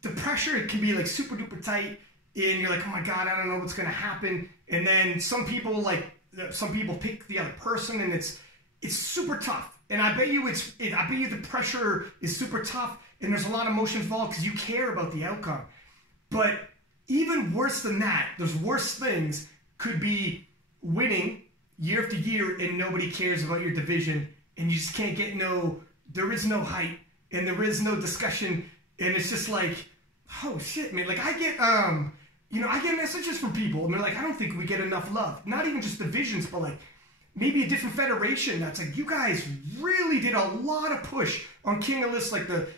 the pressure can be like super duper tight. And you're like, oh my God, I don't know what's going to happen. And then some people pick the other person, and it's super tough. And I bet you the pressure is super tough, and there's a lot of emotion involved because you care about the outcome. But even worse than that, there's worse things, could be winning year after year and nobody cares about your division, and you just can't get there is no hype and there is no discussion, and it's just like, oh shit, man. Like, I get messages from people, and they're like, I don't think we get enough love. Not even just divisions, but like maybe a different federation that's like, you guys really did a lot of push on King of Lists, like the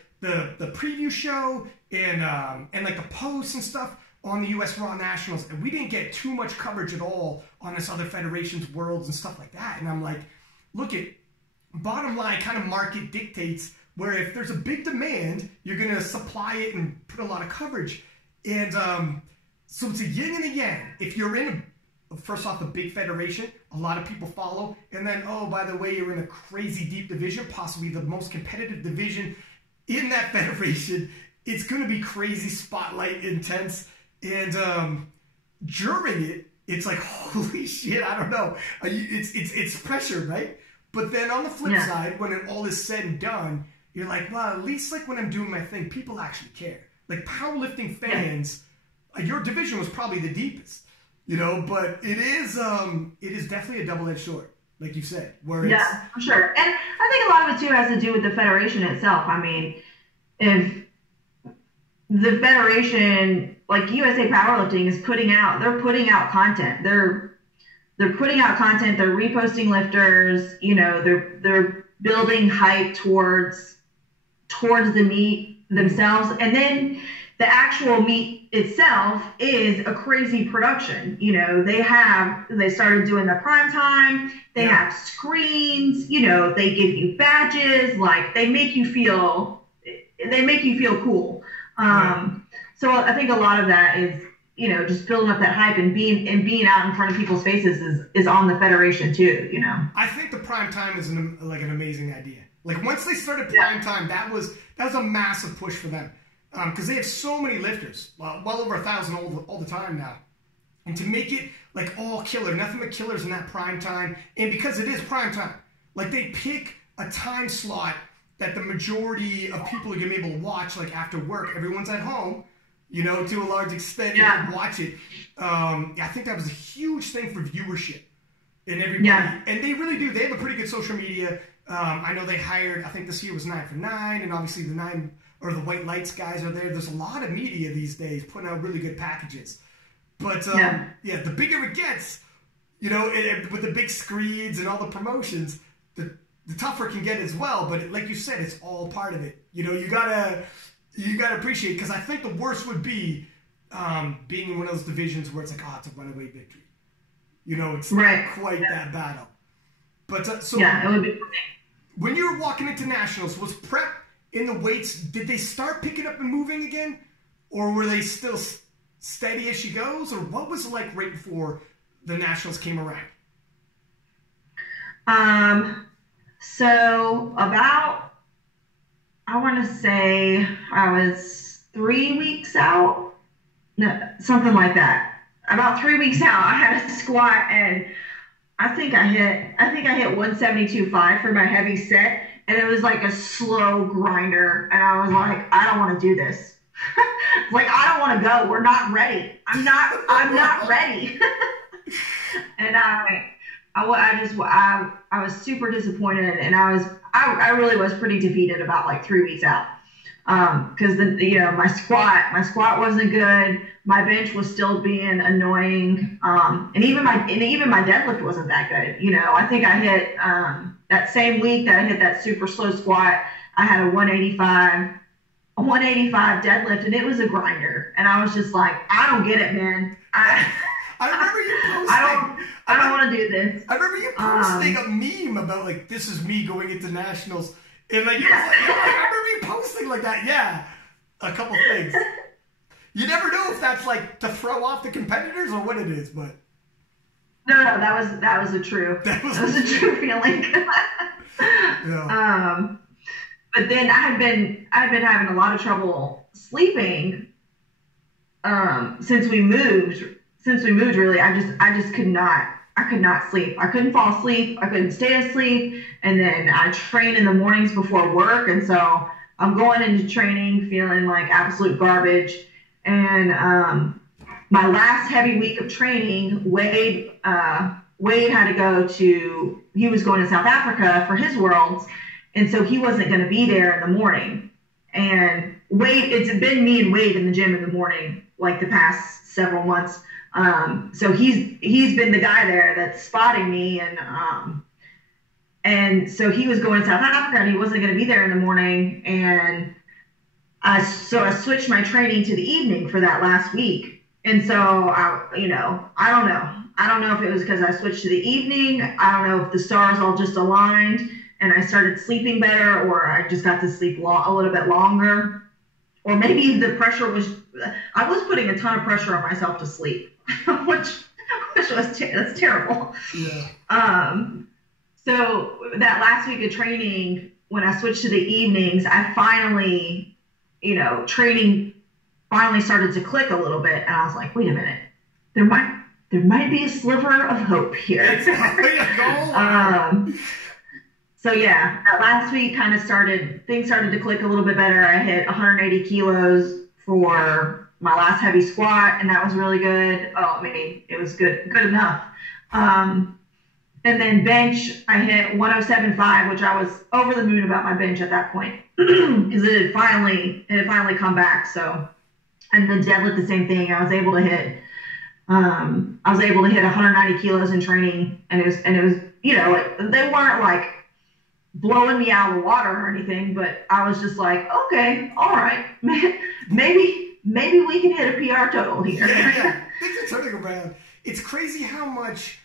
preview show and like the posts and stuff on the US Raw Nationals, and we didn't get too much coverage at all on this other federation's worlds and stuff like that. And I'm like, look, bottom line, kind of market dictates, where if there's a big demand, you're going to supply it and put a lot of coverage. And so it's a yin and a yang. If you're in first off, a big federation, a lot of people follow, and then, oh, by the way, you're in a crazy deep division, possibly the most competitive division in that federation, it's going to be crazy spotlight intense. And during it, it's like, holy shit, I don't know. It's pressure, right? But then on the flip side, when it all is said and done, you're like, well, at least like when I'm doing my thing, people actually care. Like powerlifting fans, your division was probably the deepest, you know, but it is definitely a double-edged sword, like you said. Where it's, for sure. And I think a lot of it too has to do with the federation itself. I mean, if the federation, like USA Powerlifting, is putting out content. they're putting out content, they're reposting lifters, you know, they're building hype towards the meet themselves. And then the actual meet itself is a crazy production. You know, they started doing the prime time, they have screens, you know, they give you badges, like they make you feel cool. So I think a lot of that is, you know, just building up that hype and being out in front of people's faces is on the federation too, you know. I think the prime time is an amazing idea. Like once they started prime time, that was a massive push for them, because they have so many lifters, well over 1,000 all the time now, and to make it like all killer, nothing but killers in that prime time, and because it is prime time, like they pick a time slot that the majority of people are gonna be able to watch, like after work, everyone's at home. You know, to a large extent, you can watch it. I think that was a huge thing for viewership and everybody. Yeah. And they really do. They have a pretty good social media. I know they hired, I think this year was 9 for 9, and obviously the the White Lights guys are there. There's a lot of media these days putting out really good packages. But the bigger it gets, you know, with the big screens and all the promotions, the tougher it can get as well. But like you said, it's all part of it. You know, you gotta appreciate, because I think the worst would be being in one of those divisions where it's like, oh, it's a runaway victory. You know, it's not quite that battle. But it would be. When you were walking into nationals, was prep in the weights, did they start picking up and moving again, or were they still steady as she goes, or what was it like right before the nationals came around? So about, I want to say I was 3 weeks out, no, something like that. About 3 weeks out, I had a squat, and I think I hit 172.5 for my heavy set, and it was like a slow grinder, and I was like, I don't want to do this. Like, I don't want to go. We're not ready. I'm not ready. And I was super disappointed, and I really was pretty defeated about like 3 weeks out, because my squat wasn't good, my bench was still being annoying, and even my deadlift wasn't that good. You know, I think I hit that same week that I hit that super slow squat, I had a 185 deadlift, and it was a grinder, and I was just like, I don't get it, man. I remember you posting. I don't want to do this. I remember you posting a meme about like, this is me going into nationals, and like, I remember you posting like that. Yeah, a couple things. You never know if that's like to throw off the competitors or what it is, but no, that was a true. That was a true feeling. Yeah. But then I've been having a lot of trouble sleeping since we moved. Really, I just could not sleep. I couldn't fall asleep. I couldn't stay asleep. And then I train in the mornings before work, and so I'm going into training feeling like absolute garbage. And my last heavy week of training, Wade had to go to. He was going to South Africa for his worlds. And so he wasn't going to be there in the morning. And Wade, it's been me and Wade in the gym in the morning, like the past several months. So he's been the guy there that's spotting me. And so he was going to South Africa, and he wasn't going to be there in the morning. And I switched my training to the evening for that last week. And so I don't know. I don't know if it was because I switched to the evening. I don't know if the stars all just aligned and I started sleeping better, or I just got to sleep a little bit longer, or maybe the pressure was, I was putting a ton of pressure on myself to sleep, which was, that's terrible. Yeah. So that last week of training, when I switched to the evenings, I finally, training finally started to click a little bit. And I was like, wait a minute, there might be a sliver of hope here. So yeah, that last week things started to click a little bit better. I hit 180 kilos for my last heavy squat, and that was really good. Oh, I mean, it was good enough. And then bench, I hit 107.5, which I was over the moon about my bench at that point, because it had finally come back. So, and then deadlift, the same thing. I was able to hit I was able to hit 190 kilos in training, and it was, you know, like, they weren't like blowing me out of the water or anything, but I was just like, okay, all right, maybe we can hit a PR total here. Yeah. Things are turning around. It's crazy how much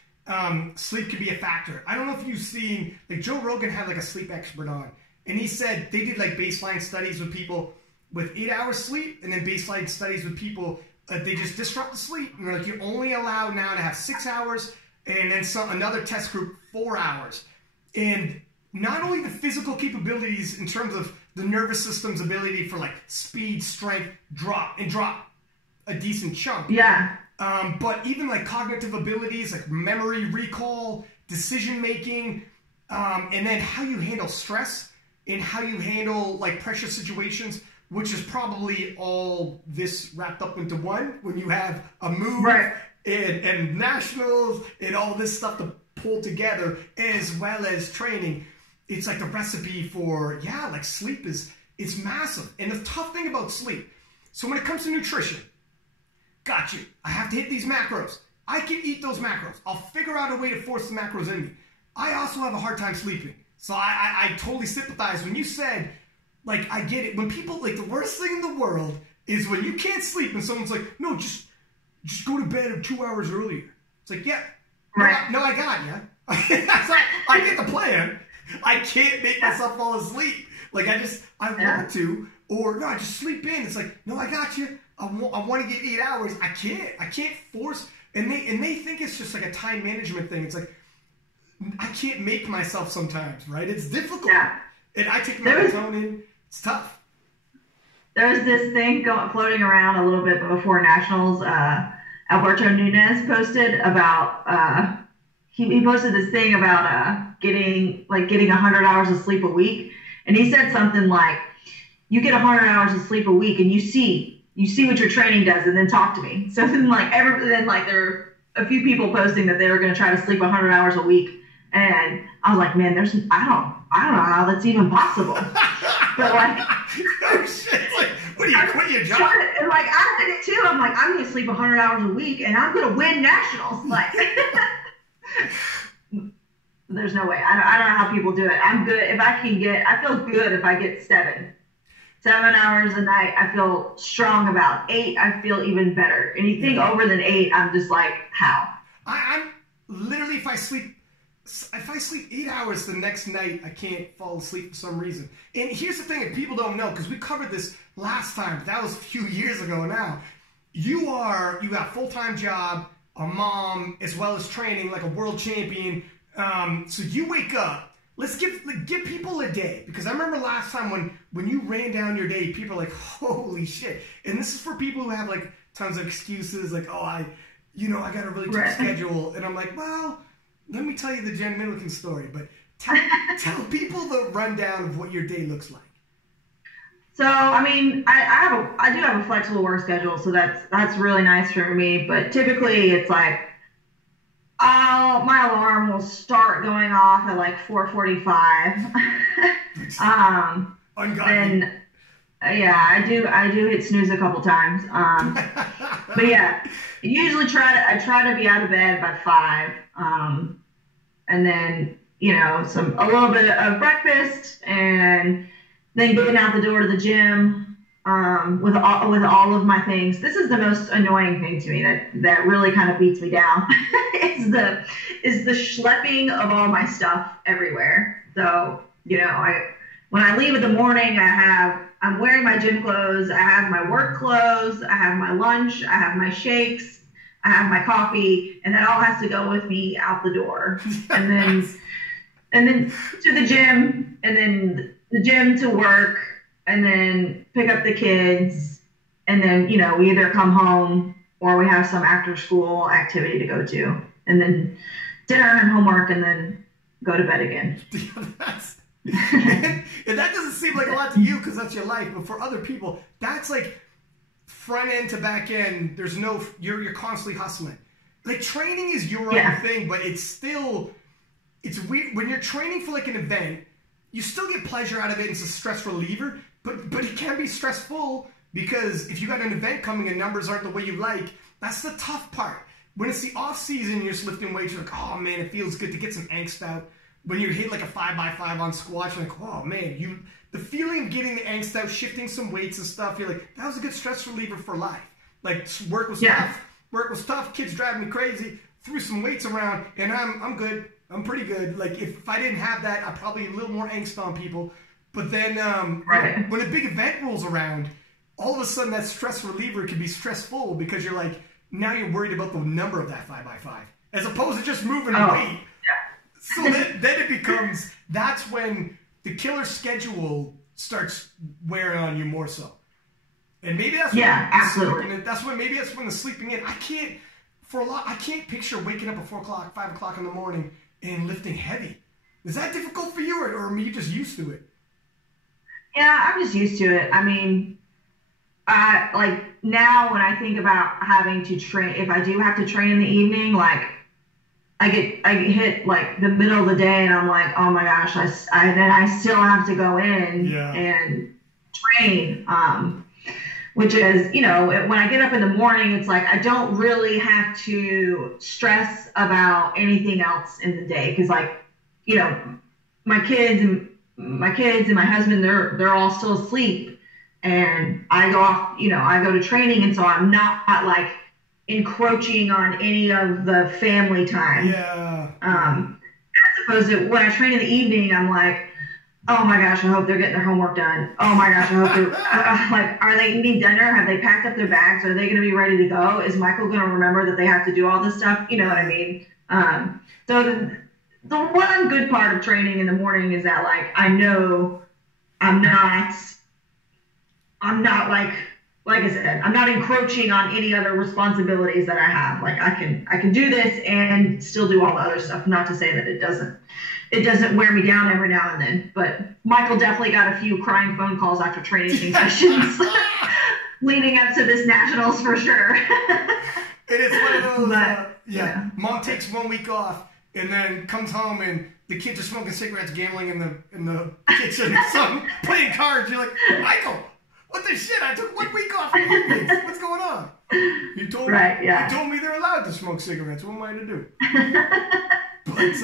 sleep can be a factor. I don't know if you've seen, like, Joe Rogan had like a sleep expert on, and he said they did like baseline studies with people with 8 hours sleep, and then baseline studies with people they just disrupt the sleep. And they're like, you're only allowed now to have 6 hours, and then another test group 4 hours. And not only the physical capabilities in terms of the nervous system's ability for like speed, strength, drop a decent chunk. Yeah. But even like cognitive abilities like memory, recall, decision making, and then how you handle stress and how you handle like pressure situations, which is probably all this wrapped up into one when you have a move right. and nationals and all this stuff to pull together, as well as training. It's like the recipe for, yeah, like sleep it's massive. And the tough thing about sleep, so when it comes to nutrition, got you. I have to hit these macros. I can eat those macros. I'll figure out a way to force the macros in me. I also have a hard time sleeping. So I totally sympathize when you said, like, I get it. When people, like, the worst thing in the world is when you can't sleep and someone's like, no, just go to bed 2 hours earlier. It's like, yeah, right. No, I got you. I get the plan. I can't make myself fall asleep. Like, I want to, or no, I just sleep in. It's like, no, I got you. I want to get 8 hours. I can't force. And they think it's just like a time management thing. It's like, I can't make myself sometimes, right? It's difficult. Yeah. And I take melatonin. It's tough. There was this thing floating around a little bit before nationals. Alberto Nunez posted about he posted this thing about getting 100 hours of sleep a week, and he said something like, "You get 100 hours of sleep a week, and you see what your training does, and then talk to me." So then there were a few people posting that they were going to try to sleep 100 hours a week, and I was like, man, I don't know how that's even possible. But like, oh shit! Like, what do you quit your job? And like, I did it too. I'm like, I'm going to sleep 100 hours a week, and I'm going to win nationals. Like, there's no way. I don't know how people do it. I'm good if I can get. I feel good if I get 7 hours a night. I feel strong about 8. I feel even better. Anything over than 8, I'm just like, how? I'm literally, if I sleep 8 hours the next night, I can't fall asleep for some reason. And here's the thing that people don't know, because we covered this last time, but that was a few years ago now. You got a full-time job, a mom, as well as training like a world champion. So you wake up. Let's give people a day, because I remember last time when you ran down your day, people are like, holy shit. And this is for people who have like tons of excuses, like, oh, I got a really tough schedule. And I'm like, well, let me tell you the Jen Millican story, but tell people the rundown of what your day looks like. So, I mean, I do have a flexible work schedule, so that's really nice for me. But typically, it's like, my alarm will start going off at like 4:45. Then, yeah, I do hit snooze a couple times. But yeah, usually I try to be out of bed by 5. And then, a little bit of breakfast, and then getting out the door to the gym, with all of my things. This is the most annoying thing to me that really kind of beats me down is the schlepping of all my stuff everywhere. So, when I leave in the morning, I'm wearing my gym clothes, I have my work clothes, I have my lunch, I have my shakes, I have my coffee, and that all has to go with me out the door. And then to the gym, and then the gym to work, and then pick up the kids, and then, we either come home or we have some after school activity to go to, and then dinner and homework, and then go to bed again. And that doesn't seem like a lot to you because that's your life, but for other people, that's like front end to back end. There's no, you're constantly hustling. Like, training is your own thing, but it's weird when you're training for like an event. You still get pleasure out of it. It's a stress reliever, but it can be stressful because if you got an event coming and numbers aren't the way you like, That's the tough part. When it's the off season, you're just lifting weights, you're like, oh man, it feels good to get some angst out. When you hit like a 5x5 on squats, you're like, oh man, the feeling of getting the angst out, shifting some weights and stuff, you're like, that was a good stress reliever for life. Like, work was tough. Work was tough. Kids driving me crazy. Threw some weights around, and I'm good. I'm pretty good. Like, if I didn't have that, I'd probably a little more angst on people. But then when a big event rolls around, all of a sudden that stress reliever can be stressful because you're like, now you're worried about the number of that 5x5 as opposed to just moving weight. So then it becomes, that's when the killer schedule starts wearing on you more so. And maybe that's maybe that's when the sleeping in. I can't picture waking up at 4 o'clock, 5 o'clock in the morning and lifting heavy. Is that difficult for you, or are you just used to it? Yeah, I'm just used to it. I mean, like now when I think about having to train, if I do have to train in the evening, like I get hit like the middle of the day and I'm like, oh my gosh, then I still have to go in and train. Which is, you know, when I get up in the morning, it's like I don't really have to stress about anything else in the day because, like, you know, my kids and my husband, they're all still asleep, and I go off, you know, I go to training, and so I'm not like encroaching on any of the family time. As opposed to when I train in the evening, I'm like, oh my gosh, I hope they're getting their homework done. Oh my gosh, I hope they're like, are they eating dinner? Have they packed up their bags? Are they going to be ready to go? Is Michael going to remember that they have to do all this stuff? You know what I mean? So the one good part of training in the morning is that, like, I know I'm not like I said, I'm not encroaching on any other responsibilities that I have. Like, I can do this and still do all the other stuff. Not to say that it doesn't wear me down every now and then, but Michael definitely got a few crying phone calls after training sessions leading up to this nationals for sure. It is one of those, Mom takes 1 week off and then comes home and the kids are smoking cigarettes, gambling in the kitchen, son playing cards. You're like, Michael, what the shit? I took 1 week off from Olympics. What's going on? You told me they're allowed to smoke cigarettes. What am I to do? But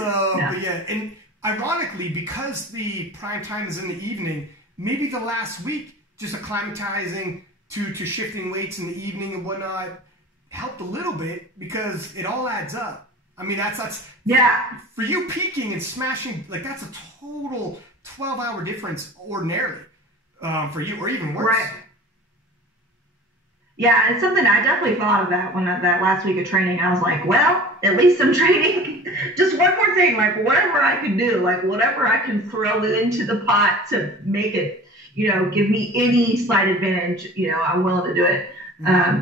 yeah, and ironically, because the prime time is in the evening, maybe the last week, just acclimatizing to shifting weights in the evening and whatnot helped a little bit because it all adds up. I mean, that's for you peaking and smashing, like that's a total 12-hour difference ordinarily for you, or even worse. Right. Yeah, it's something I definitely thought of that when that last week of training. I was like, well, at least I'm training. Just one more thing, like whatever I can do, like whatever I can throw into the pot to make it, you know, give me any slight advantage, you know, I'm willing to do it.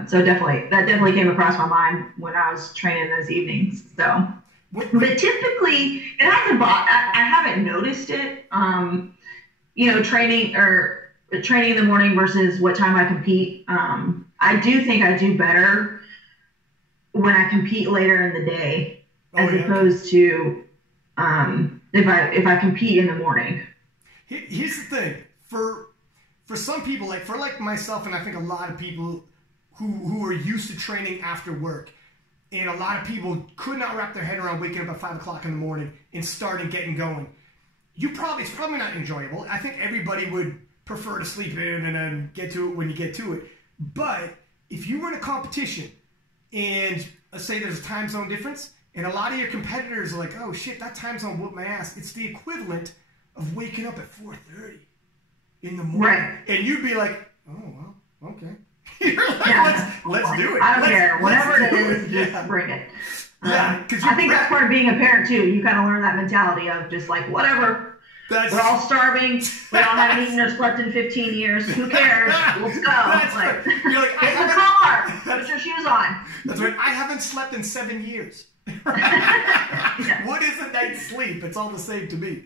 So that definitely came across my mind when I was training those evenings. So, but typically, it hasn't. I haven't noticed it. You know, training in the morning versus what time I compete. I do think I do better when I compete later in the day, opposed to if I compete in the morning. Here's the thing, for some people, like myself, and I think a lot of people who are used to training after work, and a lot of people could not wrap their head around waking up at 5 o'clock in the morning and starting getting going. It's probably not enjoyable. I think everybody would prefer to sleep in and then get to it when you get to it. But if you were in a competition and let's say there's a time zone difference, and a lot of your competitors are like, oh shit, that time zone whooped my ass. It's the equivalent of waking up at 4:30 in the morning. Right. And you'd be like, oh, well, okay. You're like, let's do it. I don't care. Whatever it is, just bring it. Yeah, I think that's part of being a parent too. You kind of learn that mentality of just like, whatever. We're all starving. We all haven't eaten or slept in 15 years. Who cares? Let's go. Like, you're like, get in the car. Put your shoes on. That's right. I haven't slept in 7 years. What is a night's sleep? It's all the same to me.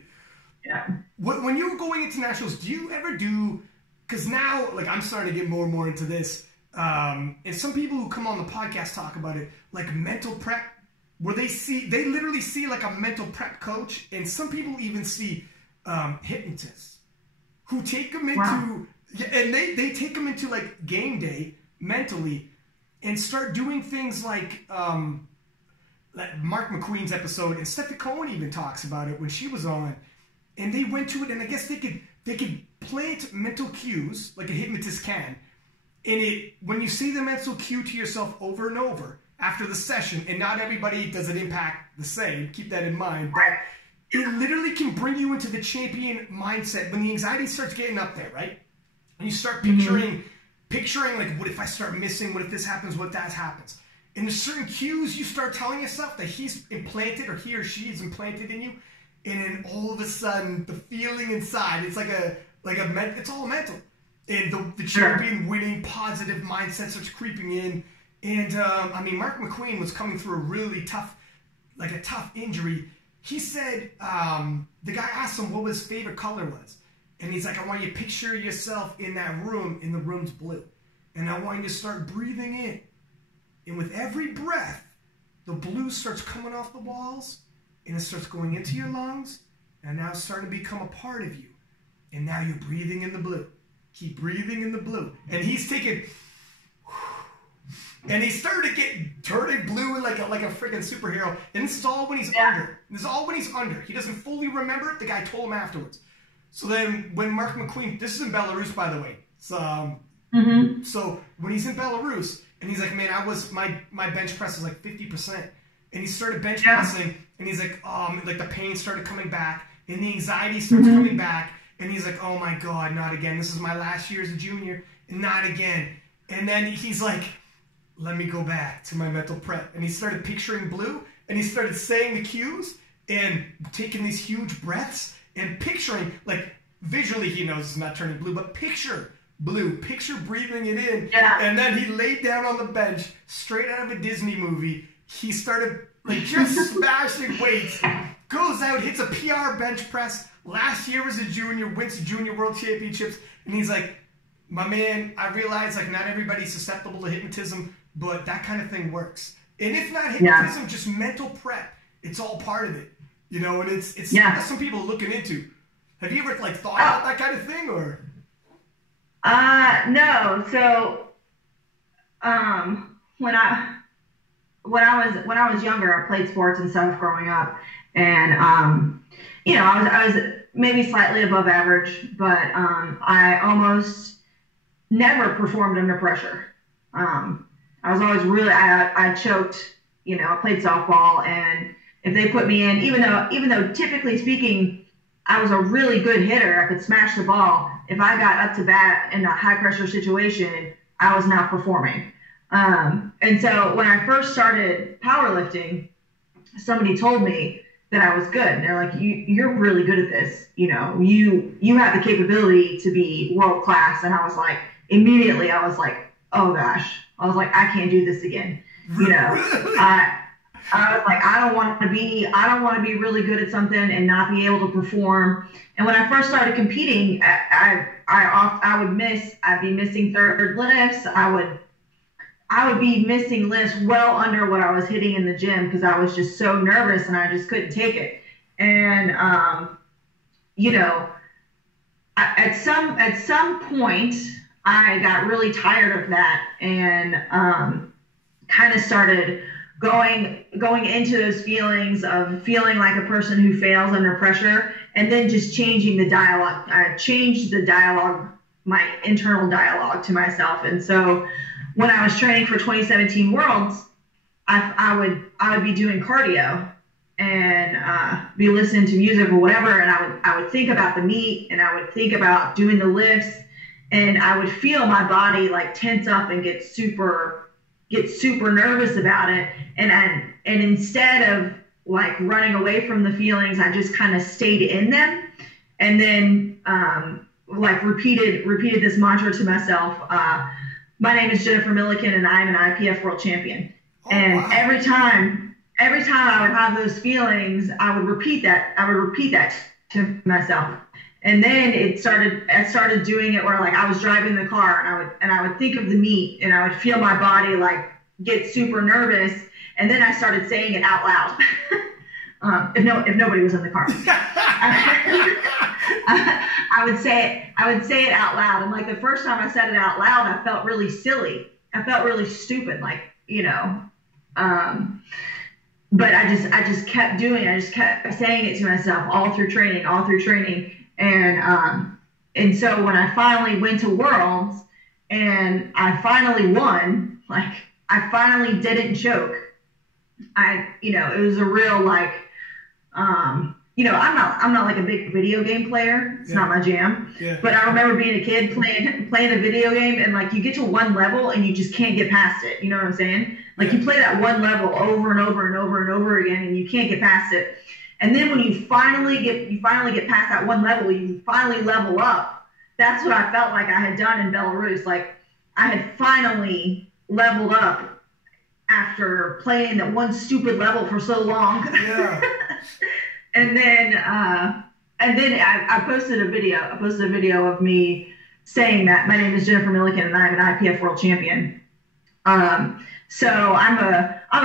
Yeah. When you were going into nationals, do you ever do? Because now, like, I'm starting to get more and more into this. And some people who come on the podcast talk about it, like mental prep, where they literally see like a mental prep coach, and some people even see hypnotists who take them into, and they take them into like game day mentally, and start doing things like Mark McQueen's episode, and Stephanie Cohen even talks about it when she was on, and they went to it, and I guess they could plant mental cues like a hypnotist can, and when you say the mental cue to yourself over and over after the session, and not everybody does it impact the same, keep that in mind, but it literally can bring you into the champion mindset when the anxiety starts getting up there, right? And you start picturing like, what if I start missing? What if this happens? What if that happens? And there's certain cues you start telling yourself that he's implanted, or he or she is implanted in you, and then all of a sudden the feeling inside, it's it's all mental, and the champion winning positive mindset starts creeping in. And I mean, Mark McQueen was coming through a really tough injury. He said the guy asked him what his favorite color was, and he's like, I want you to picture yourself in that room, and the room's blue, and I want you to start breathing in. And with every breath, the blue starts coming off the walls, and it starts going into your lungs, and now it's starting to become a part of you. And now you're breathing in the blue. Keep breathing in the blue. And he's taking, and he started turning blue like a freaking superhero. And this is all when he's under. This is all when he's under. He doesn't fully remember it. The guy told him afterwards. So then when Mark McQueen, this is in Belarus, by the way. So, so when he's in Belarus, and he's like, man, my bench press is like 50%. And he started bench pressing, and he's like, like the pain started coming back, and the anxiety starts coming back, and he's like, oh my God, not again. This is my last year as a junior, and not again. And then he's like, let me go back to my mental prep. And he started picturing blue, and he started saying the cues, and taking these huge breaths, and picturing, like visually he knows it's not turning blue, but picture blue, picture breathing it in. And then he laid down on the bench, straight out of a Disney movie. He started like just smashing weights, goes out, hits a PR bench press. Last year was a junior, wins junior world championships. And he's like, my man, I realize like not everybody's susceptible to hypnotism, but that kind of thing works. And if not hypnotism, just mental prep. It's all part of it, you know. And it's something some people are looking into. Have you ever like thought about that kind of thing, or? No. So, when I was younger, I played sports and stuff growing up, and you know, I was maybe slightly above average, but I almost never performed under pressure. I was always really, I choked. You know, I played softball, and if they put me in, even though typically speaking, I was a really good hitter, I could smash the ball. If I got up to bat in a high pressure situation, I was not performing. And so when I first started powerlifting, somebody told me that I was good. And they're like, you're really good at this. You know, you have the capability to be world class. And I was like, immediately I was like, oh gosh, I was like, I can't do this again. You know, I was like, I don't want to be really good at something and not be able to perform. And when I first started competing, I'd be missing third lifts. I would be missing lifts well under what I was hitting in the gym because I was just so nervous and I just couldn't take it. And, you know, at some point I got really tired of that and kind of started going into those feelings of feeling like a person who fails under pressure, and then just changing the dialogue. I changed the dialogue, my internal dialogue to myself. And so when I was training for 2017 Worlds, I would be doing cardio and be listening to music or whatever, and I would think about the meet, and I would think about doing the lifts, and I would feel my body like tense up and get super nervous about it. And instead of like running away from the feelings, I just kind of stayed in them, and then like repeated this mantra to myself. My name is Jennifer Millican, and I'm an IPF world champion. And wow. every time I would have those feelings, I would repeat that to myself. And then I started doing it where like I was driving the car and I would think of the meet, and I would feel my body like get super nervous, and then I started saying it out loud. If nobody was in the car, I would say it out loud. And like the first time I said it out loud, I felt really silly I felt really stupid, like, but I just kept doing it. I just kept saying it to myself all through training, and so when I finally went to Worlds and I finally won, like, I finally didn't choke. It was a real, like, I'm not like a big video game player. It's not my jam. Yeah. But I remember being a kid playing a video game, and like you get to one level and you just can't get past it. You know what I'm saying? Like you play that one level over and over and over and over again, and you can't get past it. And then when you finally get past that one level, you finally level up. That's what I felt like I had done in Belarus. Like I had finally leveled up after playing that one stupid level for so long. Yeah. And then I posted a video. I posted a video of me saying that my name is Jennifer Millican and I'm an IPF world champion. So I'm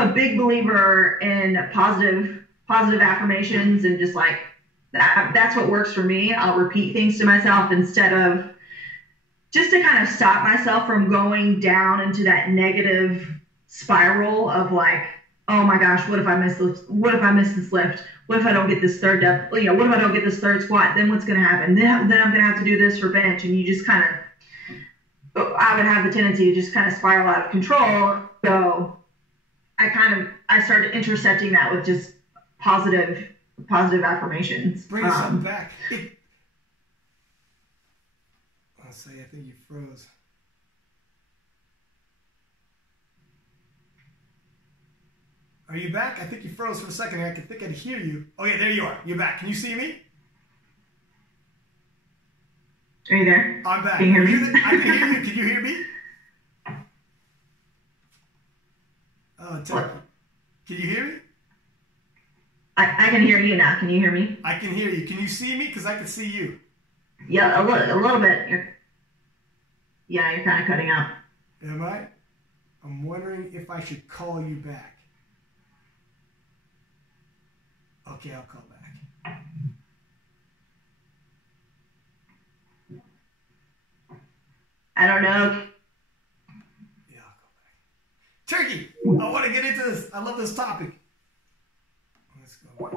a big believer in positive affirmations, and just like that's what works for me. I'll repeat things to myself instead of just to kind of stop myself from going down into that negative spiral of like, oh my gosh, what if I miss this? What if I miss this lift? What if I don't get this third depth? What if I don't get this third squat? Then what's going to happen? Then I'm going to have to do this for bench. And you just kind of, I would have the tendency to just kind of spiral out of control. So I started intercepting that with just positive affirmations. Bring something back. Let's see, I think you froze. Are you back? I think you froze for a second. I think I could hear you. Oh yeah, there you are. You're back. Can you see me? Are you there? I'm back. Can you hear me? I can hear you. Can you hear me? Oh, can you hear me? I can hear you now. Can you hear me? I can hear you. Can you see me? Because I can see you. Yeah, a little bit. You're kind of cutting out. Am I? I'm wondering if I should call you back. Okay, I'll call back. I don't know. Yeah, I'll call back. Turkey, I want to get into this. I love this topic. Let's go.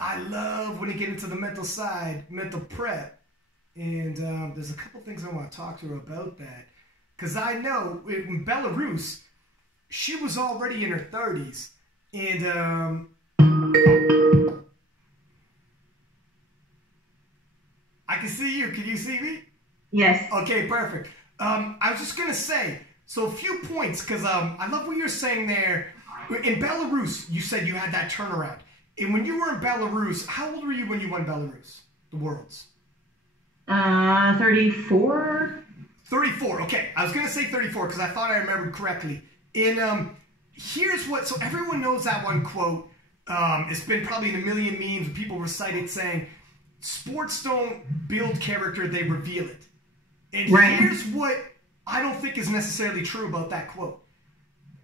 I love when you get into the mental side, mental prep, and there's a couple things I want to talk to her about that, because I know in Belarus, she was already in her 30s, and I can see you. Can you see me? Yes. Okay, perfect. I was just gonna say, so a few points, because I love what you're saying there. In Belarus, you said you had that turnaround. And when you were in Belarus, how old were you when you won Belarus, the Worlds? 34. 34, okay. I was going to say 34 because I thought I remembered correctly. And here's what, so everyone knows that one quote. It's been probably in a million memes. People recite it saying, sports don't build character, they reveal it. And right. Here's what I don't think is necessarily true about that quote.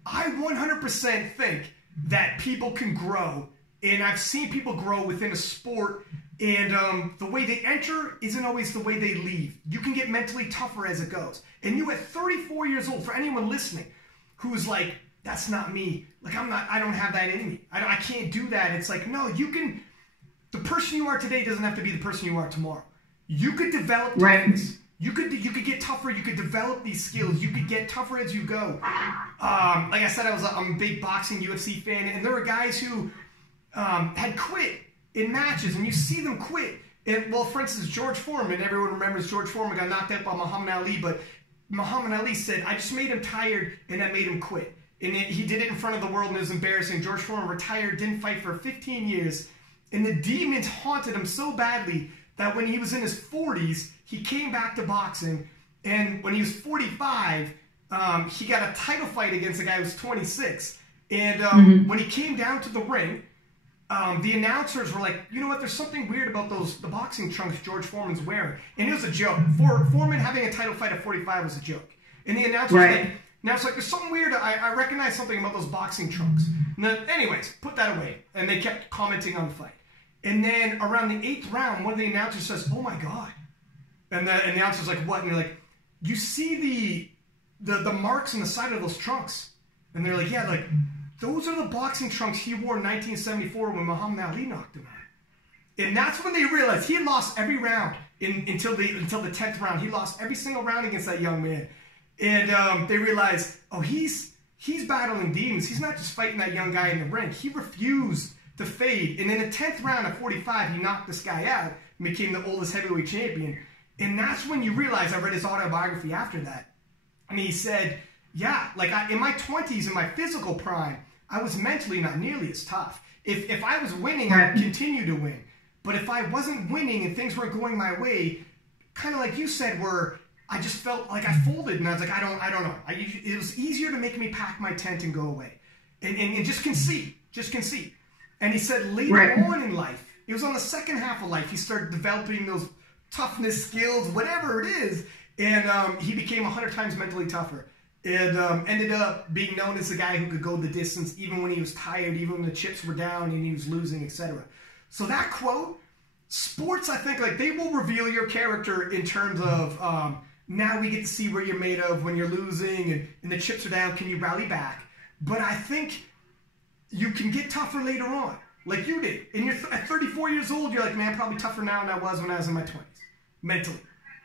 I 100% think that people can grow. And I've seen people grow within a sport, and the way they enter isn't always the way they leave. You can get mentally tougher as it goes. And you at 34 years old, for anyone listening who's like, that's not me. Like, I don't have that in me. I can't do that. It's like, no, you can, the person you are today doesn't have to be the person you are tomorrow. You could develop toughness. Right. You could get tougher. You could develop these skills. You could get tougher as you go. Like I said, I'm a big boxing UFC fan, and there are guys who had quit in matches, and you see them quit. And, well, for instance, George Foreman, everyone remembers George Foreman got knocked out by Muhammad Ali, but Muhammad Ali said, I just made him tired, and that made him quit. And he did it in front of the world, and it was embarrassing. George Foreman retired, didn't fight for 15 years, and the demons haunted him so badly that when he was in his 40s, he came back to boxing, and when he was 45, he got a title fight against a guy who was 26. And when he came down to the ring, the announcers were like, you know what, there's something weird about the boxing trunks George Foreman's wearing. And it was a joke. Foreman having a title fight at 45 was a joke. And the announcers were like, now it's like, there's something weird. I recognize something about those boxing trunks. Anyways, put that away. And they kept commenting on the fight. And then around the 8th round, one of the announcers says, oh my God. And the announcer's like, what? And they're like, you see the marks on the side of those trunks? And they're like, yeah, like, those are the boxing trunks he wore in 1974 when Muhammad Ali knocked him out. And that's when they realized he had lost every round until the 10th round. He lost every single round against that young man. And they realized, oh, he's battling demons. He's not just fighting that young guy in the ring. He refused to fade. And in the 10th round at 45, he knocked this guy out and became the oldest heavyweight champion. And that's when you realize, I read his autobiography after that. And he said, yeah, like in my 20s, in my physical prime, I was mentally not nearly as tough. If I was winning, I'd continue to win. But if I wasn't winning and things weren't going my way, kind of like you said, where I just felt like I folded and I was like, I don't know. It was easier to make me pack my tent and go away. And just concede. And he said later on in life, it was on the second half of life, he started developing those toughness skills, whatever it is. And he became 100 times mentally tougher. And ended up being known as the guy who could go the distance even when he was tired, even when the chips were down and he was losing, etc. So that quote, sports, I think, like, they will reveal your character in terms of now we get to see what you're made of when you're losing and the chips are down. Can you rally back? But I think you can get tougher later on, like you did. And at 34 years old, you're like, man, I'm probably tougher now than I was when I was in my 20s, mentally.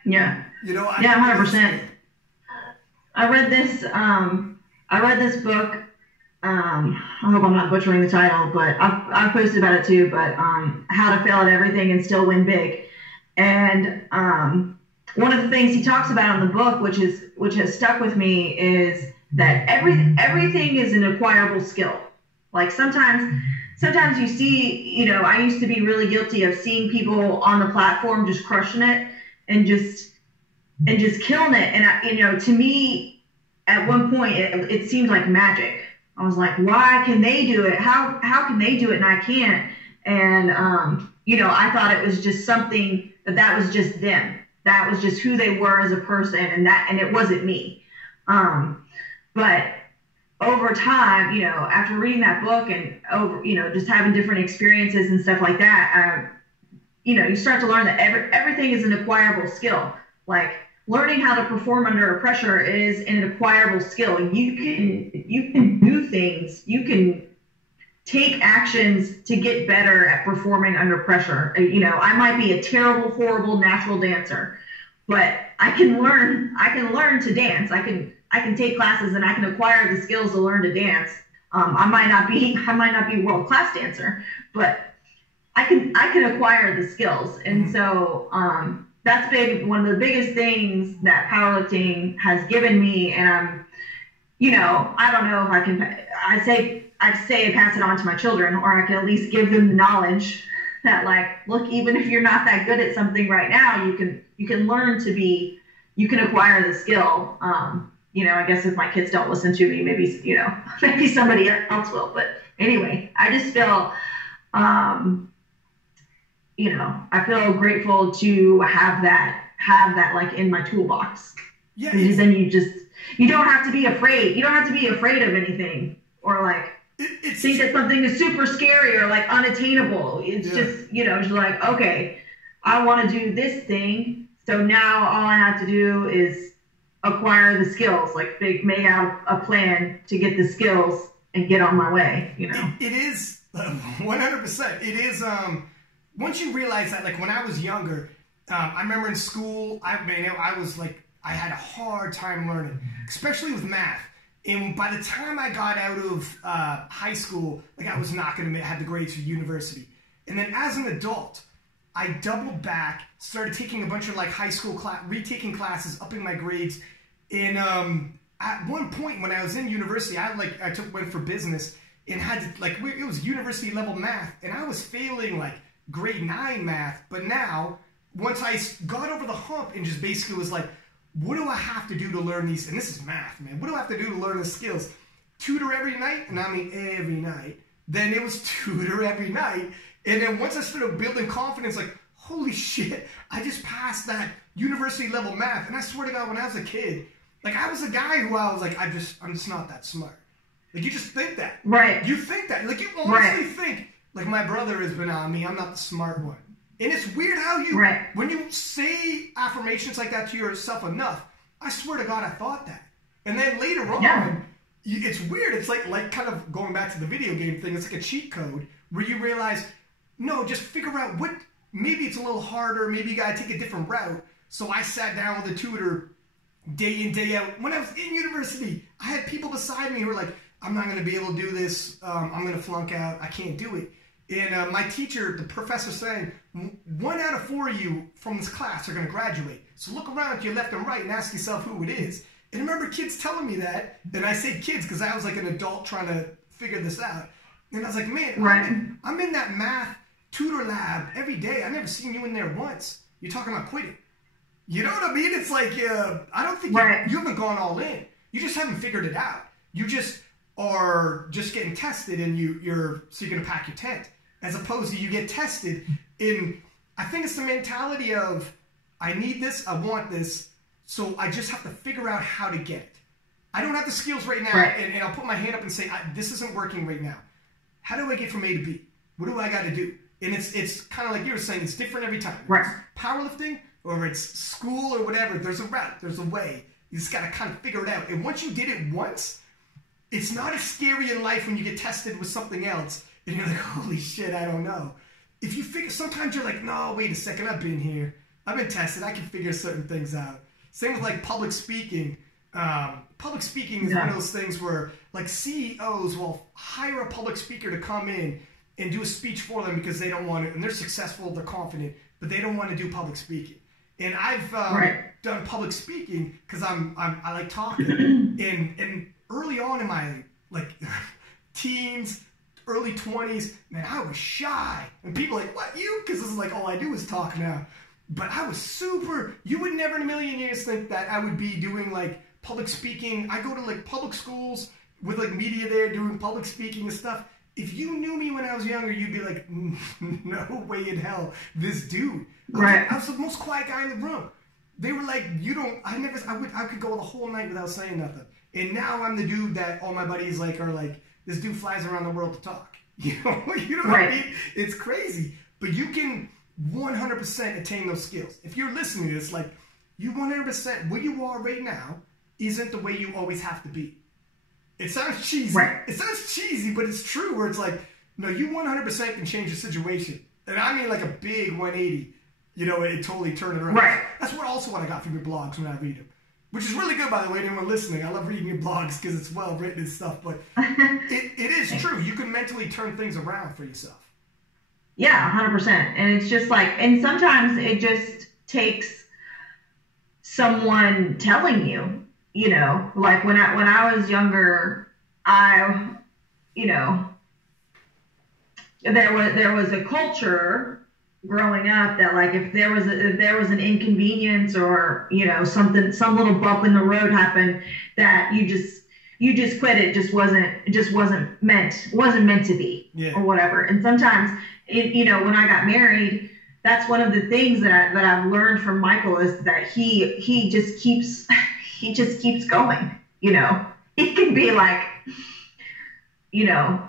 Yeah. You know, yeah, 100%. I read this book. I hope I'm not butchering the title, but I've posted about it too. But How to Fail at Everything and Still Win Big. And one of the things he talks about in the book, which has stuck with me, is that everything is an acquirable skill. Like sometimes you see, you know, I used to be really guilty of seeing people on the platform just crushing it and just killing it. And, you know, to me, at one point, it seemed like magic. I was like, why can they do it? How can they do it and I can't? And, you know, I thought it was just something that was just them. That was just who they were as a person, and it wasn't me. But over time, you know, after reading that book and you know, just having different experiences and stuff like that, you know, you start to learn that everything is an acquirable skill. Like learning how to perform under pressure is an acquirable skill. You can do things. You can take actions to get better at performing under pressure. You know, I might be a terrible, horrible natural dancer, but I can learn to dance. I can take classes and I can acquire the skills to learn to dance. I might not be a world-class dancer, but I can acquire the skills. And so that's been one of the biggest things that powerlifting has given me. And you know, I don't know if I can, I'd say I pass it on to my children, or I can at least give them the knowledge that, like, look, even if you're not that good at something right now, you can learn to be, you can acquire the skill. You know, I guess if my kids don't listen to me, maybe, you know, maybe somebody else will. But anyway, I just feel, you know, I feel grateful to have that like in my toolbox. Yeah. Because then you don't have to be afraid. You don't have to be afraid of anything, or like think that something is super scary or like unattainable. It's just, you know, just like, okay, I want to do this thing. So now all I have to do is acquire the skills, like make out a plan to get the skills and get on my way, you know? It is 100%. It is, once you realize that, like when I was younger, I remember in school, I had a hard time learning, especially with math. And by the time I got out of high school, like I was not going to have the grades for university. And then as an adult, I doubled back, started taking a bunch of like high school retaking classes, upping my grades. And at one point when I was in university, I went for business and had to, like, it was university level math, and I was failing like grade 9 math. But now, once I got over the hump and just basically was like, what do I have to do to learn these? And this is math, man. What do I have to do to learn the skills? Tutor every night, and I mean every night. Then it was tutor every night. And then once I started building confidence, like, holy shit, I just passed that university level math. And I swear to God, when I was a kid, like, I was a guy who I was like, I'm just not that smart. Like, you just think that. Right. You think that. Like, you honestly think, like, my brother has been on me, I'm not the smart one. And it's weird how you, when you say affirmations like that to yourself enough, I swear to God, I thought that. And then later on, it's weird. It's like kind of going back to the video game thing. It's like a cheat code where you realize, no, just figure out what, maybe it's a little harder. Maybe you got to take a different route. So I sat down with a tutor day in, day out. When I was in university, I had people beside me who were like, I'm not going to be able to do this. I'm going to flunk out. I can't do it. And my teacher, the professor, saying, 1 out of 4 of you from this class are going to graduate. So look around to your left and right and ask yourself who it is. And I remember kids telling me that. And I say kids because I was like an adult trying to figure this out. And I was like, man, I'm in that math tutor lab every day. I've never seen you in there once. You're talking about quitting. You know what I mean? It's like, I don't think you haven't gone all in. You just haven't figured it out. You just are just getting tested and you're going to pack your tent. As opposed to you get tested in, I think it's the mentality of, I need this, I want this, so I just have to figure out how to get it. I don't have the skills right now, and I'll put my hand up and say, this isn't working right now. How do I get from A to B? What do I got to do? And it's kind of like you were saying, it's different every time. It's powerlifting, or it's school or whatever, there's a route, there's a way. You just got to kind of figure it out. And once you did it once, it's not as scary in life when you get tested with something else. And you're like, holy shit, I don't know. If you figure, sometimes you're like, no, wait a second, I've been here. I've been tested. I can figure certain things out. Same with like public speaking. Public speaking is one of those things where like CEOs will hire a public speaker to come in and do a speech for them because they don't want to, and they're successful, they're confident, but they don't want to do public speaking. And I've done public speaking because I like talking. and early on in my like teens, early 20s, man, I was shy. And people were like, what, you? Because this is like all I do is talk now. But I was super, you would never in a million years think that I would be doing like public speaking. I go to like public schools with like media there doing public speaking and stuff. If you knew me when I was younger, you'd be like, no way in hell, this dude. I was the most quiet guy in the room. They were like, I could go the whole night without saying nothing. And now I'm the dude that all my buddies like are like, this dude flies around the world to talk. You know what I mean? It's crazy. But you can 100% attain those skills. If you're listening to this, like, you 100%, where you are right now isn't the way you always have to be. It sounds cheesy. It sounds cheesy, but it's true where it's like, no, you 100% can change the situation. And I mean like a big 180. You know, it totally turned it around. That's what I got from your blogs when I read them. Which is really good, by the way, to anyone listening. I love reading your blogs because it's well written and stuff. But it is true. You can mentally turn things around for yourself. Yeah, 100%. And it's just like, and sometimes it just takes someone telling you, you know, like when I was younger, you know, there was a culture growing up that like if there was an inconvenience or you know some little bump in the road happened that you just quit, it just wasn't meant to be or whatever. And sometimes you know when I got married, that's one of the things that I've learned from Michael is that he just keeps going. You know, he can be like, you know,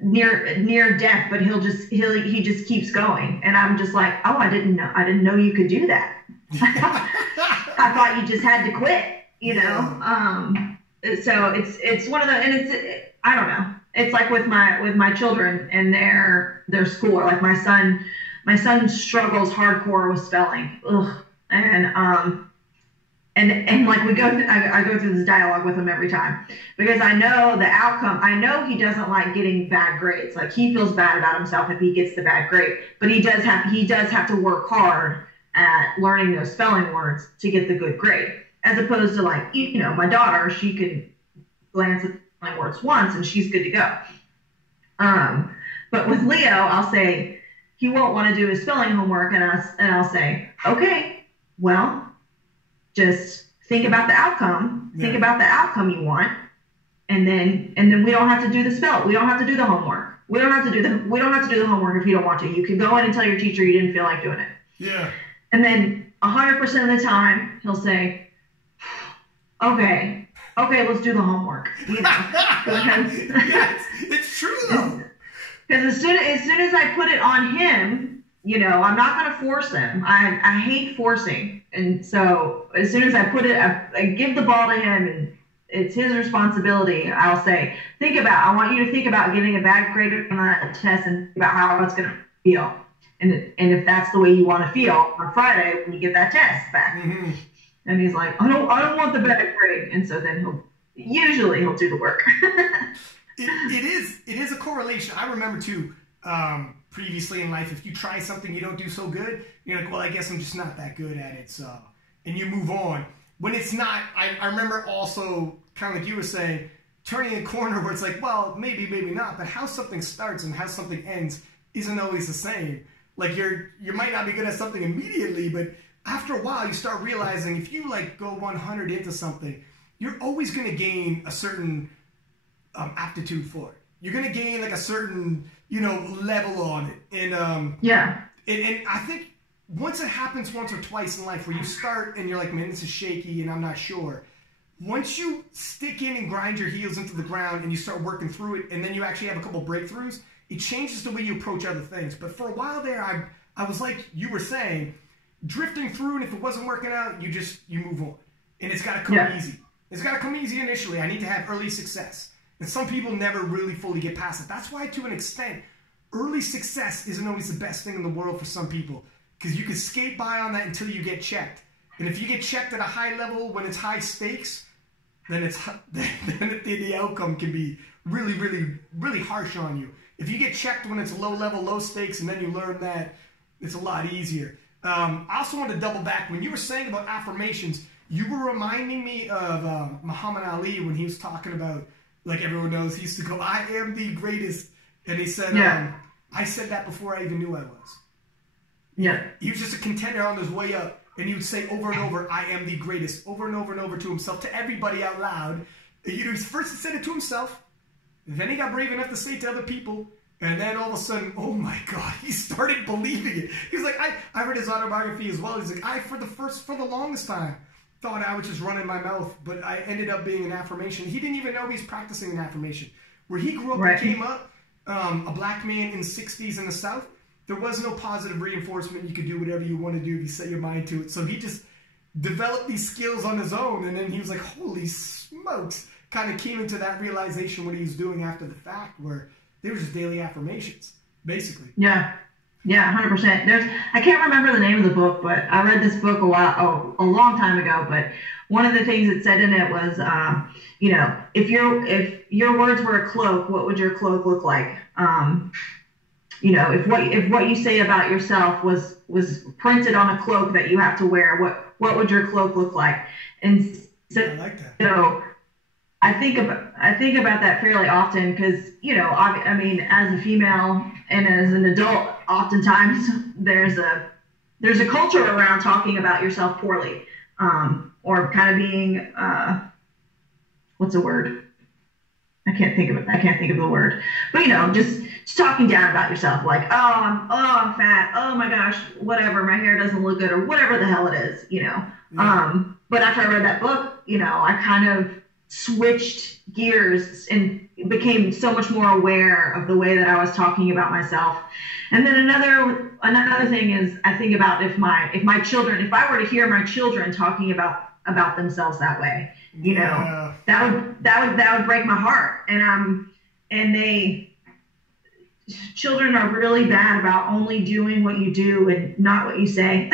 near death, but he just keeps going. And I'm just like, oh, I didn't know you could do that. I thought you just had to quit, you know? So it's one of the, and I don't know. It's like with my children and their school, like my son struggles hardcore with spelling. Ugh. And like I go through this dialogue with him every time because I know the outcome. I know he doesn't like getting bad grades. Like he feels bad about himself if he gets the bad grade, but he does have to work hard at learning those spelling words to get the good grade. As opposed to like, you know, my daughter, she could glance at spelling words once and she's good to go. But with Leo, I'll say he won't want to do his spelling homework, and I'll say, okay, well, just think about the outcome. Yeah. Think about the outcome you want, and then we don't have to do the spell. We don't have to do the homework. We don't have to do the homework if you don't want to. You can go in and tell your teacher you didn't feel like doing it. Yeah. And then 100% of the time he'll say, okay, let's do the homework. You know, Yes, it's true though. Because as soon as I put it on him, you know, I'm not going to force him. I hate forcing. And so as soon as I put it, I give the ball to him, and it's his responsibility. I'll say, I want you to think about getting a bad grade on that test and think about how it's going to feel. And if that's the way you want to feel on Friday when you get that test back. Mm-hmm. And he's like, I don't want the bad grade. And so then he'll do the work. It is a correlation. I remember too, previously in life, if you try something you don't do so good, you're like, well, I guess I'm just not that good at it. So, and you move on. When it's not, I remember also, kind of like you were saying, turning a corner where it's like, well, maybe not, but how something starts and how something ends isn't always the same. Like you might not be good at something immediately, but after a while you start realizing if you like go 100 into something, you're always going to gain a certain aptitude for it. You're going to gain like a certain, you know, level on it. And yeah. And I think once it happens once or twice in life where you start and you're like, man, this is shaky and I'm not sure. Once you stick in and grind your heels into the ground and you start working through it, and then you actually have a couple breakthroughs, it changes the way you approach other things. But for a while there, I was like you were saying, drifting through, and if it wasn't working out, you move on. And it's got to come easy. It's got to come easy initially. I need to have early success. And some people never really fully get past it. That's why, to an extent, early success isn't always the best thing in the world for some people. Because you can skate by on that until you get checked. And if you get checked at a high level when it's high stakes, then the outcome can be really, really, really harsh on you. If you get checked when it's low level, low stakes, and then you learn that, it's a lot easier. I also want to double back. When you were saying about affirmations, you were reminding me of Muhammad Ali when he was talking about, like everyone knows, he used to go, I am the greatest. And he said, I said that before I even knew I was. Yeah. He was just a contender on his way up. And he would say over and over, I am the greatest, over and over to himself, to everybody out loud. You know, first he said it to himself. Then he got brave enough to say it to other people. And then all of a sudden, oh my God, he started believing it. He was like, I read his autobiography as well. He's like, I, for the longest time, thought I was just running my mouth, but I ended up being an affirmation. He didn't even know he was practicing an affirmation. Where he grew up and came up, a black man in the 60s in the South, there was no positive reinforcement. You could do whatever you want to do if you set your mind to it. So he just developed these skills on his own, and then he was like, holy smokes, kind of came into that realization what he was doing after the fact, where they were just daily affirmations, basically. Yeah. Yeah, 100%. I can't remember the name of the book, but I read this book a long time ago. But one of the things it said in it was, you know, if your words were a cloak, what would your cloak look like? You know, if what you say about yourself was printed on a cloak that you have to wear, what would your cloak look like? And so, I like that. So I think about that fairly often because, you know, I mean, as a female and as an adult, oftentimes there's a culture around talking about yourself poorly, or kind of being what's the word? I can't think of the word, but you know, just talking down about yourself, like, I'm fat, oh my gosh, whatever, my hair doesn't look good, or whatever the hell it is, you know. Yeah. But after I read that book, you know, I kind of switched gears and became so much more aware of the way that I was talking about myself. And then another thing is, I think about if I were to hear my children talking about themselves that way, you know, that would break my heart. Children are really bad about only doing what you do and not what you say.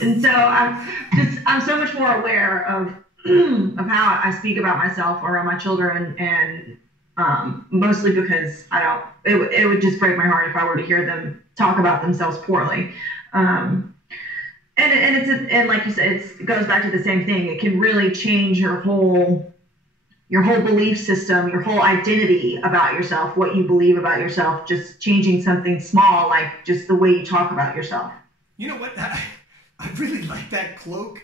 And so I'm so much more aware of how I speak about myself around my children, and mostly because it would just break my heart if I were to hear them talk about themselves poorly. And like you said, it goes back to the same thing. It can really change your whole belief system, your whole identity about yourself, what you believe about yourself, just changing something small, like just the way you talk about yourself. You know what? I really like that cloak,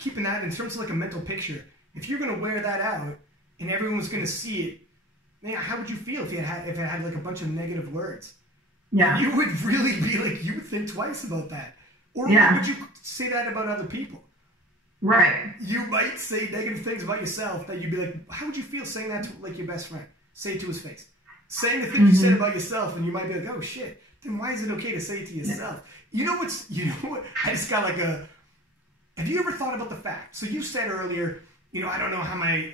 keeping that in terms of like a mental picture. If you're going to wear that out and everyone's going to see it, man, how would you feel if it had like a bunch of negative words? Yeah. You would really be like, you would think twice about that. Or would you say that about other people? Right. You might say negative things about yourself that you'd be like, how would you feel saying that to like your best friend? Say it to his face. Saying the things you said about yourself, and you might be like, oh shit, then why is it okay to say it to yourself? You know what, I just got like have you ever thought about the fact? So you said earlier, I don't know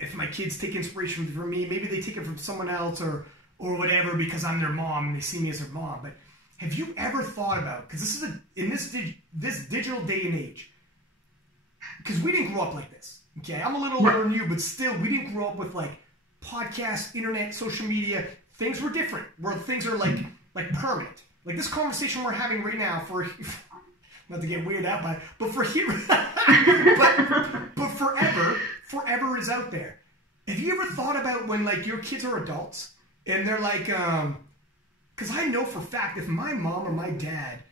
if my kids take inspiration from me, maybe they take it from someone else or whatever because I'm their mom and they see me as their mom. But have you ever thought about, because this is in this digital day and age, because we didn't grow up like this, okay? I'm a little older than you, but still, we didn't grow up with like podcasts, internet, social media. Things were different, where things are like permanent. Like this conversation we're having right now, not to get weird out by, but for here, but forever is out there. Have you ever thought about when like your kids are adults and they're like, because I know for a fact if my mom or my dad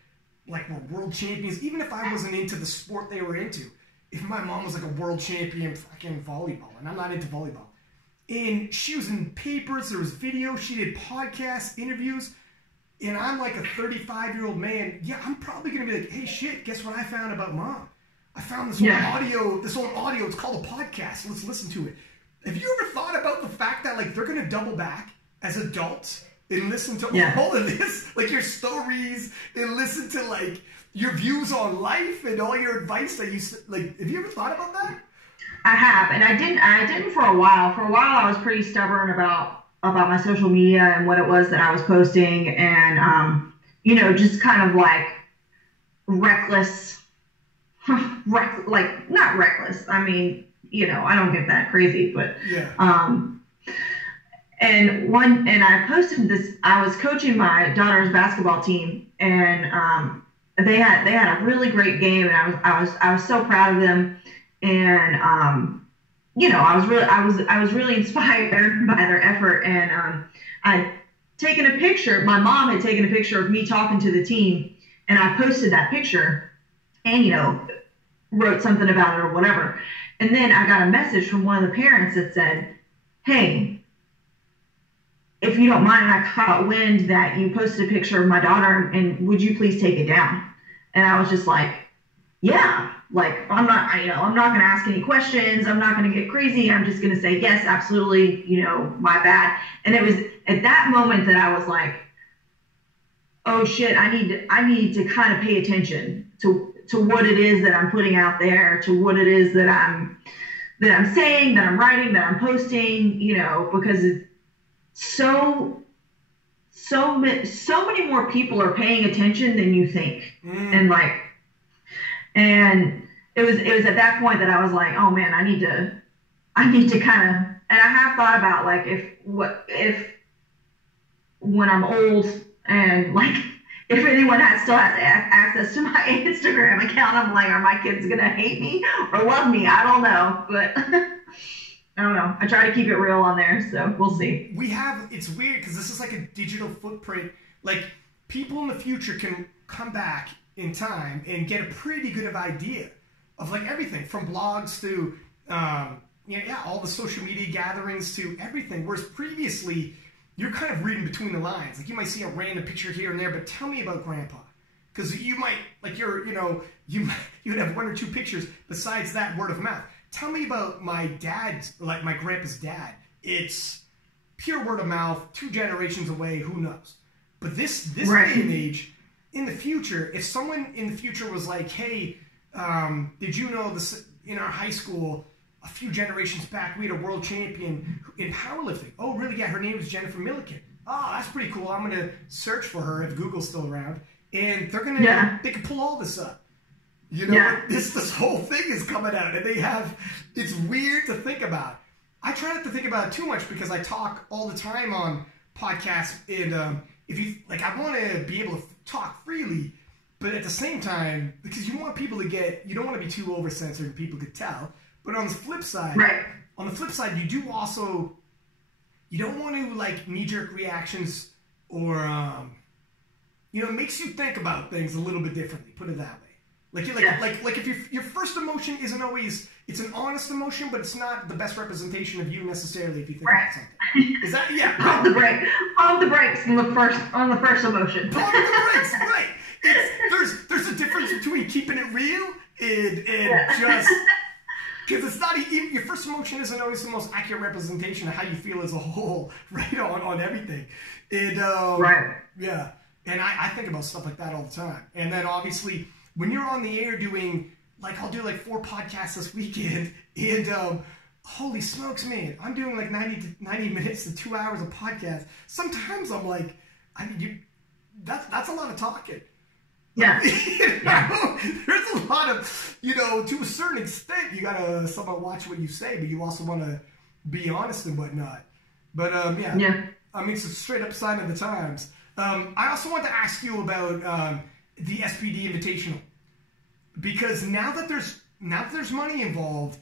like were world champions, even if I wasn't into the sport they were into, if my mom was like a world champion fucking volleyball, and I'm not into volleyball, and she was in papers, there was video, she did podcasts, interviews, and I'm like a 35-year-old man, I'm probably going to be like, hey, shit, guess what I found about mom? I found this old audio, it's called a podcast, let's listen to it. Have you ever thought about the fact that like they're going to double back as adults and listen to all of this, like your stories, and listen to like your views on life and all your advice that you like? Have you ever thought about that? I have, and I didn't for a while. For a while, I was pretty stubborn about my social media and what it was that I was posting, and just kind of like reckless, like not reckless. I mean, I don't get that crazy, but and I posted this. I was coaching my daughter's basketball team, and they had a really great game, and I was so proud of them, and I was really inspired by their effort, and I'd taken a picture. My mom had taken a picture of me talking to the team, and I posted that picture, and wrote something about it or whatever, and then I got a message from one of the parents that said, "Hey, if you don't mind, I caught wind that you posted a picture of my daughter, and would you please take it down?" And I was just like, yeah, like I'm not going to ask any questions. I'm not going to get crazy. I'm just going to say, yes, absolutely. My bad. And it was at that moment that I was like, oh shit, I need to kind of pay attention to what it is that I'm putting out there, to what it is that I'm saying, that I'm writing, that I'm posting, because it's so many more people are paying attention than you think. And it was at that point that I was like, oh man, I need to kind of, and I have thought about like if when I'm old and like if anyone still has access to my Instagram account, I'm like, are my kids gonna hate me or love me? I don't know, but I don't know. I try to keep it real on there, so we'll see. It's weird because this is like a digital footprint. Like people in the future can come back in time and get a pretty good idea of like everything from blogs to all the social media gatherings to everything. Whereas previously, you're kind of reading between the lines. Like you might see a random picture here and there, but tell me about Grandpa, because you might like you'd have one or two pictures besides that word of mouth. Tell me about my dad's, like my grandpa's dad. It's pure word of mouth, 2 generations away. Who knows? But this day and age. In the future, if someone in the future was like, hey, did you know this in our high school a few generations back we had a world champion in powerlifting? Oh, really? Yeah, her name was Jennifer Millican. Oh, that's pretty cool. I'm going to search for her if Google's still around. And they're going to, they can pull all this up. This whole thing is coming out, and it's weird to think about. I try not to think about it too much because I talk all the time on podcasts, and if you like, I want to be able to talk freely, but at the same time, because you want people to you don't want to be too over-censored and people could tell. But on the flip side, you do also, you don't want to like knee-jerk reactions or, it makes you think about things a little bit differently, put it that way. Like if your first emotion isn't always, it's an honest emotion, but it's not the best representation of you necessarily if you think about something. Is that, yeah. Pump the brakes on the first emotion. Pump the brakes, right. There's a difference between keeping it real and just, because it's not even, your first emotion isn't always the most accurate representation of how you feel as a whole, right, on everything. And, right. Yeah. And I think about stuff like that all the time. And then obviously, when you're on the air doing, like, I'll do like 4 podcasts this weekend, and holy smokes, man, I'm doing like 90 minutes to 2 hours of podcast. Sometimes I'm like, that's a lot of talking. Yeah. There's a lot of, to a certain extent, you gotta somewhat watch what you say, but you also want to be honest and whatnot. But yeah. I mean, it's a straight up sign of the times. I also want to ask you about the SPD Invitational, because now that there's money involved,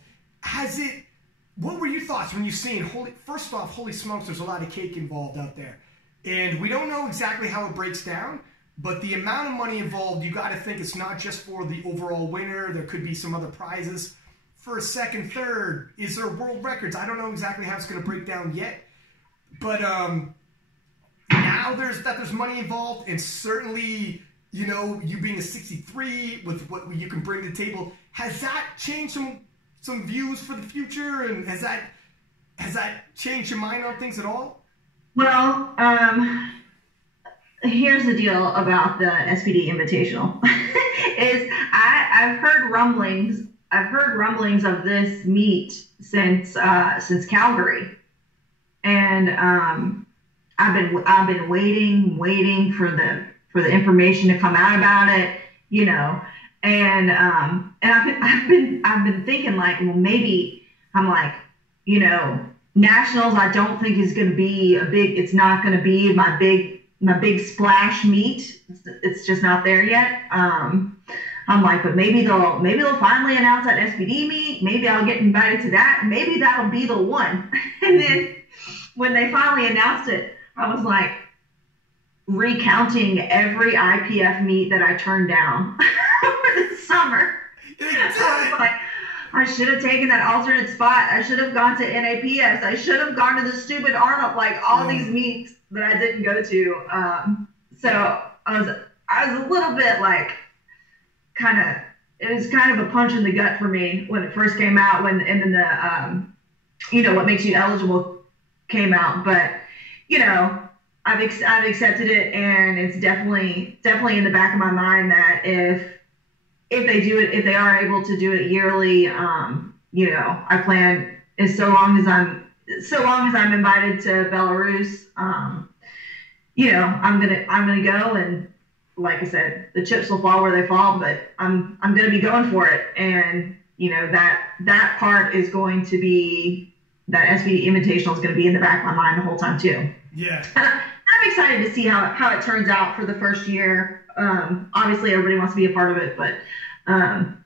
what were your thoughts when you seen, first off, holy smokes, there's a lot of cake involved out there, and we don't know exactly how it breaks down, but the amount of money involved, you got to think it's not just for the overall winner. There could be some other prizes for a second, third. Is there world records? I don't know exactly how it's going to break down yet, but now there's money involved, and certainly, you being a 63 with what you can bring to the table, has that changed some views for the future, and has that changed your mind on things at all? Well, here's the deal about the SPD Invitational. is I've heard rumblings of this meet since Calgary, and I've been waiting for the information to come out about it, and I've been thinking, like, well, maybe I'm like, nationals I don't think is going to be it's not going to be my big splash meet. It's just not there yet. I'm like, but maybe they'll finally announce that SPD meet. Maybe I'll get invited to that. Maybe that'll be the one. And then when they finally announced it, I was like recounting every IPF meet that I turned down over the summer. I was like, I should have taken that alternate spot. I should have gone to NAPS. I should have gone to the stupid Arnold, like all these meets that I didn't go to. So I was a little bit like, it was kind of a punch in the gut for me when it first came out, and then the, what makes you eligible came out. But, I've accepted it, and it's definitely in the back of my mind that if they are able to do it yearly, I plan, so long as I'm invited to Belarus, I'm gonna go, and like I said, the chips will fall where they fall, but I'm gonna be going for it, and that part is going to be, that SPD Invitational is going to be in the back of my mind the whole time too. Yeah. I'm excited to see how it turns out for the first year. Obviously everybody wants to be a part of it, but I'm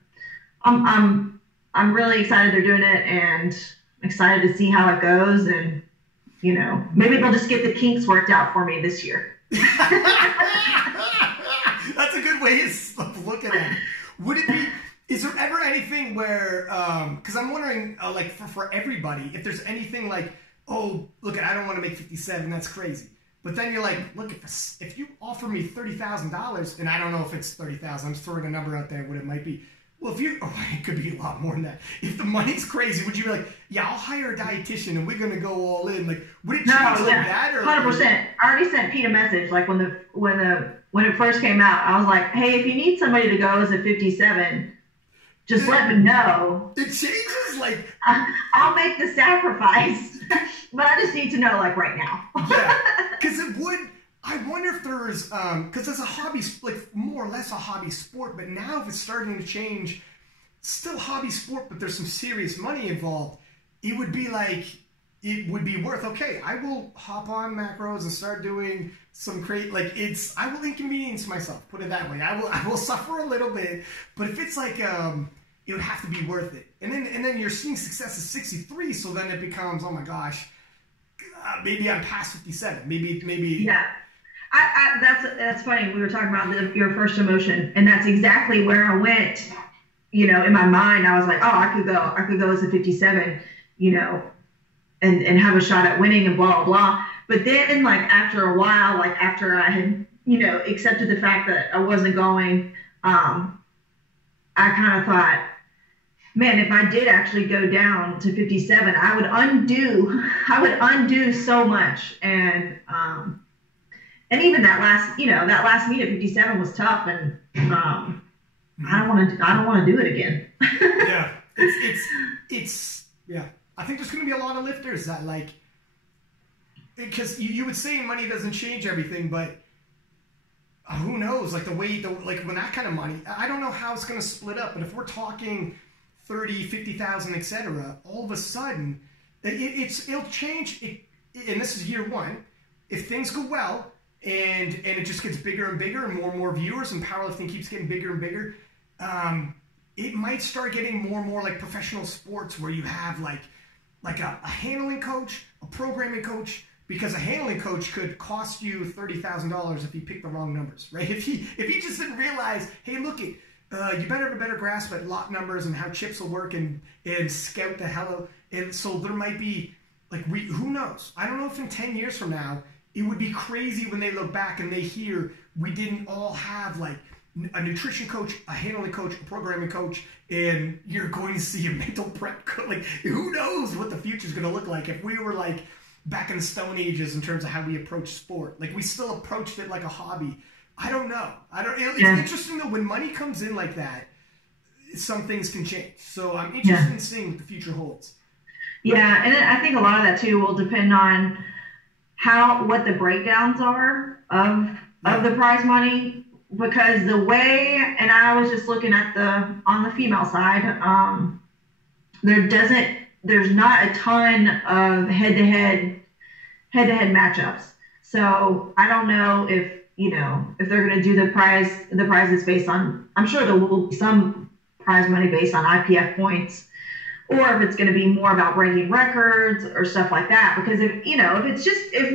really excited they're doing it, and excited to see how it goes, and maybe they'll just get the kinks worked out for me this year. That's a good way of looking at it. Would it be, is there ever anything where, because I'm wondering, like for everybody, if there's anything like, oh, look, I don't want to make 57, that's crazy. But then you're like, look, if you offer me $30,000, and I don't know if it's 30,000, I'm just throwing a number out there, what it might be. Well, it could be a lot more than that. If the money's crazy, would you be like, yeah, I'll hire a dietitian and we're going to go all in? Like, would it change that? Or 100%. I already sent Pete a message, like when it first came out. I was like, hey, if you need somebody to go as a 57, just let me know. It changes, like... I'll make the sacrifice. But I just need to know, like, right now. Yeah, because it would... I wonder if there's... Because it's a hobby, like, more or less a hobby sport, but now if it's starting to change, still hobby sport, but there's some serious money involved, it would be like... It would be worth, okay, I will hop on macros and start doing some I will inconvenience myself, put it that way. I will suffer a little bit, but if it's like... it would have to be worth it. And then you're seeing success at 63, so then it becomes, oh my gosh, maybe I'm past 57. Maybe. Yeah. That's funny. We were talking about your first emotion, and that's exactly where I went. In my mind, I was like, oh, I could go as a 57, and have a shot at winning and blah, blah, blah. But then, like, after a while, like, after I had, accepted the fact that I wasn't going, I kind of thought, man, if I did actually go down to 57, I would undo so much. And even that last meet at 57 was tough. And, I don't want to do it again. Yeah. Yeah. I think there's going to be a lot of lifters that, like, because you would say money doesn't change everything, but who knows? Like, like, when that kind of money, I don't know how it's going to split up, but if we're talking 30, 50,000, etc., all of a sudden, it'll change. And this is year one. If things go well, and it just gets bigger and bigger, and more viewers, and powerlifting keeps getting bigger and bigger, it might start getting more and more like professional sports, where you have like a handling coach, a programming coach, because a handling coach could cost you $30,000 if he picked the wrong numbers, right? If he just didn't realize, hey, look, you better have a better grasp at lot numbers and how chips will work, and scout the hell out. And so there might be, like, who knows? I don't know if in 10 years from now, it would be crazy when they look back and they hear we didn't all have, like, a nutrition coach, a handling coach, a programming coach, and you're going to see a mental prep coach. Like, who knows what the future is going to look like if we were, like, back in the Stone Ages in terms of how we approach sport. Like, we still approached it like a hobby. I don't know. It's interesting, though, when money comes in like that, some things can change. So I'm interested in seeing what the future holds. Yeah, and I think a lot of that, too, will depend on what the breakdowns are of the prize money. Because the way, and I was just looking at on the female side, there's not a ton of head-to-head matchups. So I don't know if they're going to do the prizes based on, I'm sure there will be some prize money based on IPF points, or if it's going to be more about breaking records or stuff like that. Because if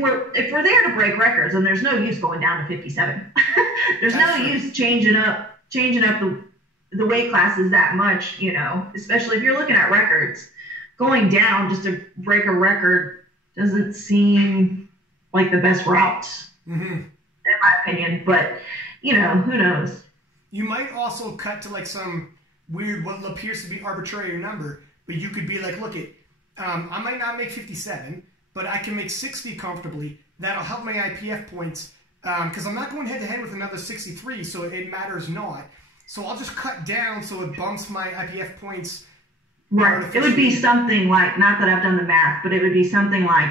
we're there to break records, then there's no use going down to 57. There's no use changing up the weight classes that much, especially if you're looking at records. Going down just to break a record doesn't seem like the best route, in my opinion. But, who knows? You might also cut to, like, some weird, what appears to be arbitrary number, but you could be like, look, I might not make 57, but I can make 60 comfortably. That'll help my IPF points, because I'm not going head-to-head with another 63, so it matters not. So I'll just cut down so it bumps my IPF points. Right. It would be something like, not that I've done the math, but it would be something like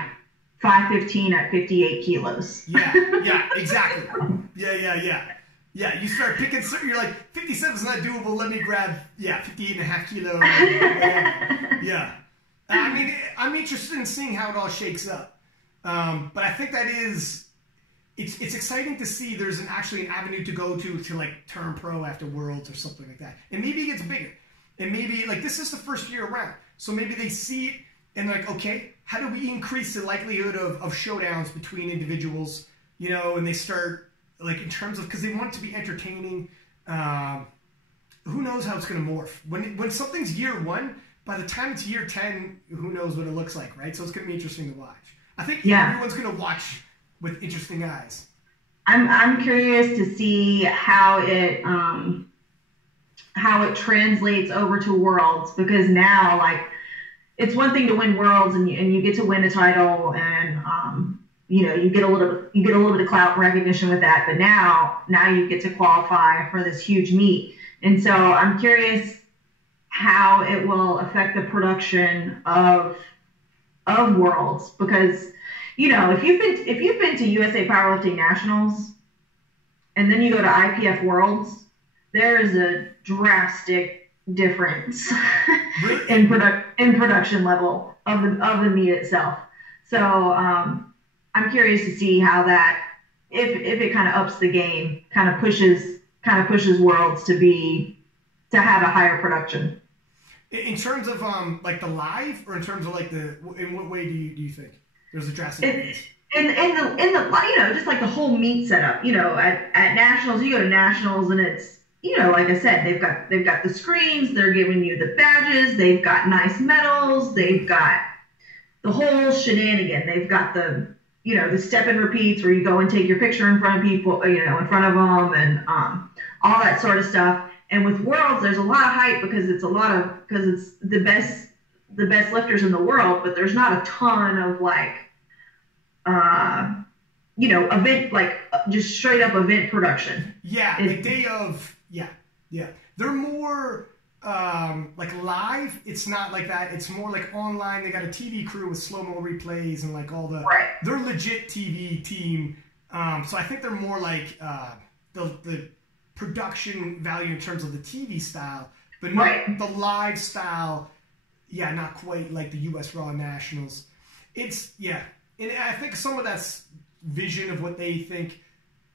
515 at 58 kilos. Yeah, exactly. Yeah, you start picking, you're like, 57 is not doable, let me grab, 58.5 kilos. Yeah. I mean, I'm interested in seeing how it all shakes up. But I think that it's exciting to see there's actually an avenue to go to like turn pro after Worlds or something like that. And maybe it gets bigger. And maybe, like, this is the first year around. So maybe they see it and they're like, okay, how do we increase the likelihood of showdowns between individuals, and they start, like, in terms of, because they want it to be entertaining. Who knows how it's going to morph? When something's year one, by the time it's year 10, who knows what it looks like, right? So it's going to be interesting to watch. I think everyone's going to watch with interesting eyes. I'm curious to see how it translates over to Worlds, because now, like, it's one thing to win Worlds and you get to win a title, and you get a little bit of clout and recognition with that, but now you get to qualify for this huge meet. And so I'm curious how it will affect the production of Worlds, because if you've been to USA Powerlifting Nationals and then you go to IPF Worlds, there is a drastic difference in production level of the meet itself. So I'm curious to see how that, if it kind of ups the game, kind of pushes Worlds to have a higher production. In terms of like the live, or in terms of like in what way do you think there's a drastic difference? just like the whole meet setup, at nationals, you go to nationals and it's, like I said, they've got the screens, they're giving you the badges, they've got nice medals, they've got the whole shenanigan. They've got the step and repeats where you go and take your picture in front of people, in front of them, and all that sort of stuff. And with Worlds, there's a lot of hype because it's the best lifters in the world, but there's not a ton of event, just straight up event production. Yeah, yeah. They're more live. It's not like that. It's more like online. They got a TV crew with slow-mo replays and all the. Right. They're legit TV team. So I think they're more like the production value in terms of the TV style, but not the live style. Yeah, not quite like the U.S. Raw Nationals. And I think some of that's vision of what they think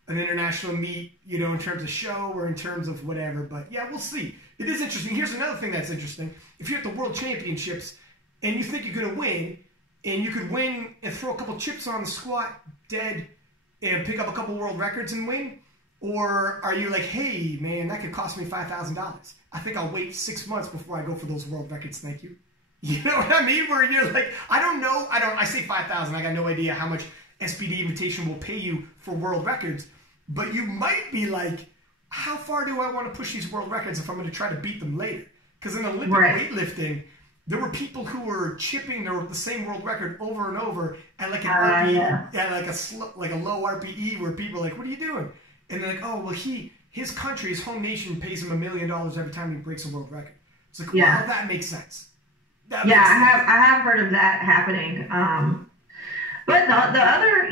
an international meet, in terms of show or in terms of whatever. But yeah, we'll see. It is interesting. Here's another thing that's interesting. If you're at the World Championships and you think you're going to win, and you could win and throw a couple chips on the squat dead and pick up a couple world records and win, or are you like, hey, man, that could cost me $5,000. I think I'll wait 6 months before I go for those world records. Thank you. You know what I mean? Where you're like, I don't know. I say 5,000. I got no idea how much SPD Invitation will pay you for world records. But you might be like, how far do I want to push these world records if I'm going to try to beat them later? Because in Olympic weightlifting, there were people who were chipping the same world record over and over at like an RPE, at like a low RPE, where people are like, what are you doing? And they're like, oh, well, his country, his home nation pays him $1 million every time he breaks a world record. It's like, well, that makes sense. I have heard of that happening. But the other,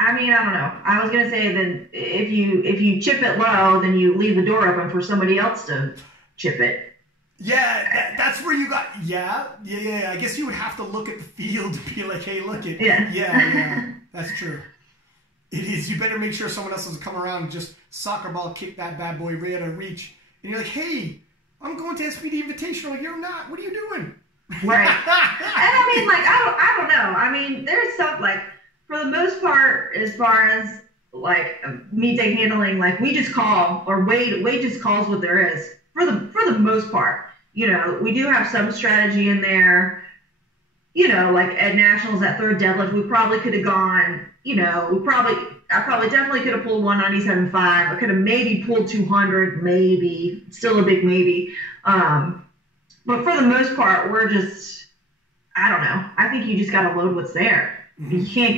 I don't know. I was gonna say that if you chip it low, then you leave the door open for somebody else to chip it. Yeah, that's where you got. Yeah. I guess you would have to look at the field to be like, hey, look it. Yeah. That's true. It is. You better make sure someone else doesn't come around and just soccer ball kick that bad boy right out of reach. And you're like, hey, I'm going to SPD Invitational. You're not. What are you doing? Right. And I don't know. There's stuff for the most part, as far as meet day handling, we just call, or Wade just calls what there is for the most part. We do have some strategy in there. At nationals, at third deadlift, we probably could have gone. I probably definitely could have pulled 197.5. I could have maybe pulled 200, maybe, still a big maybe. But for the most part, we're just, I don't know. I think you just got to load what's there. Mm-hmm. You can't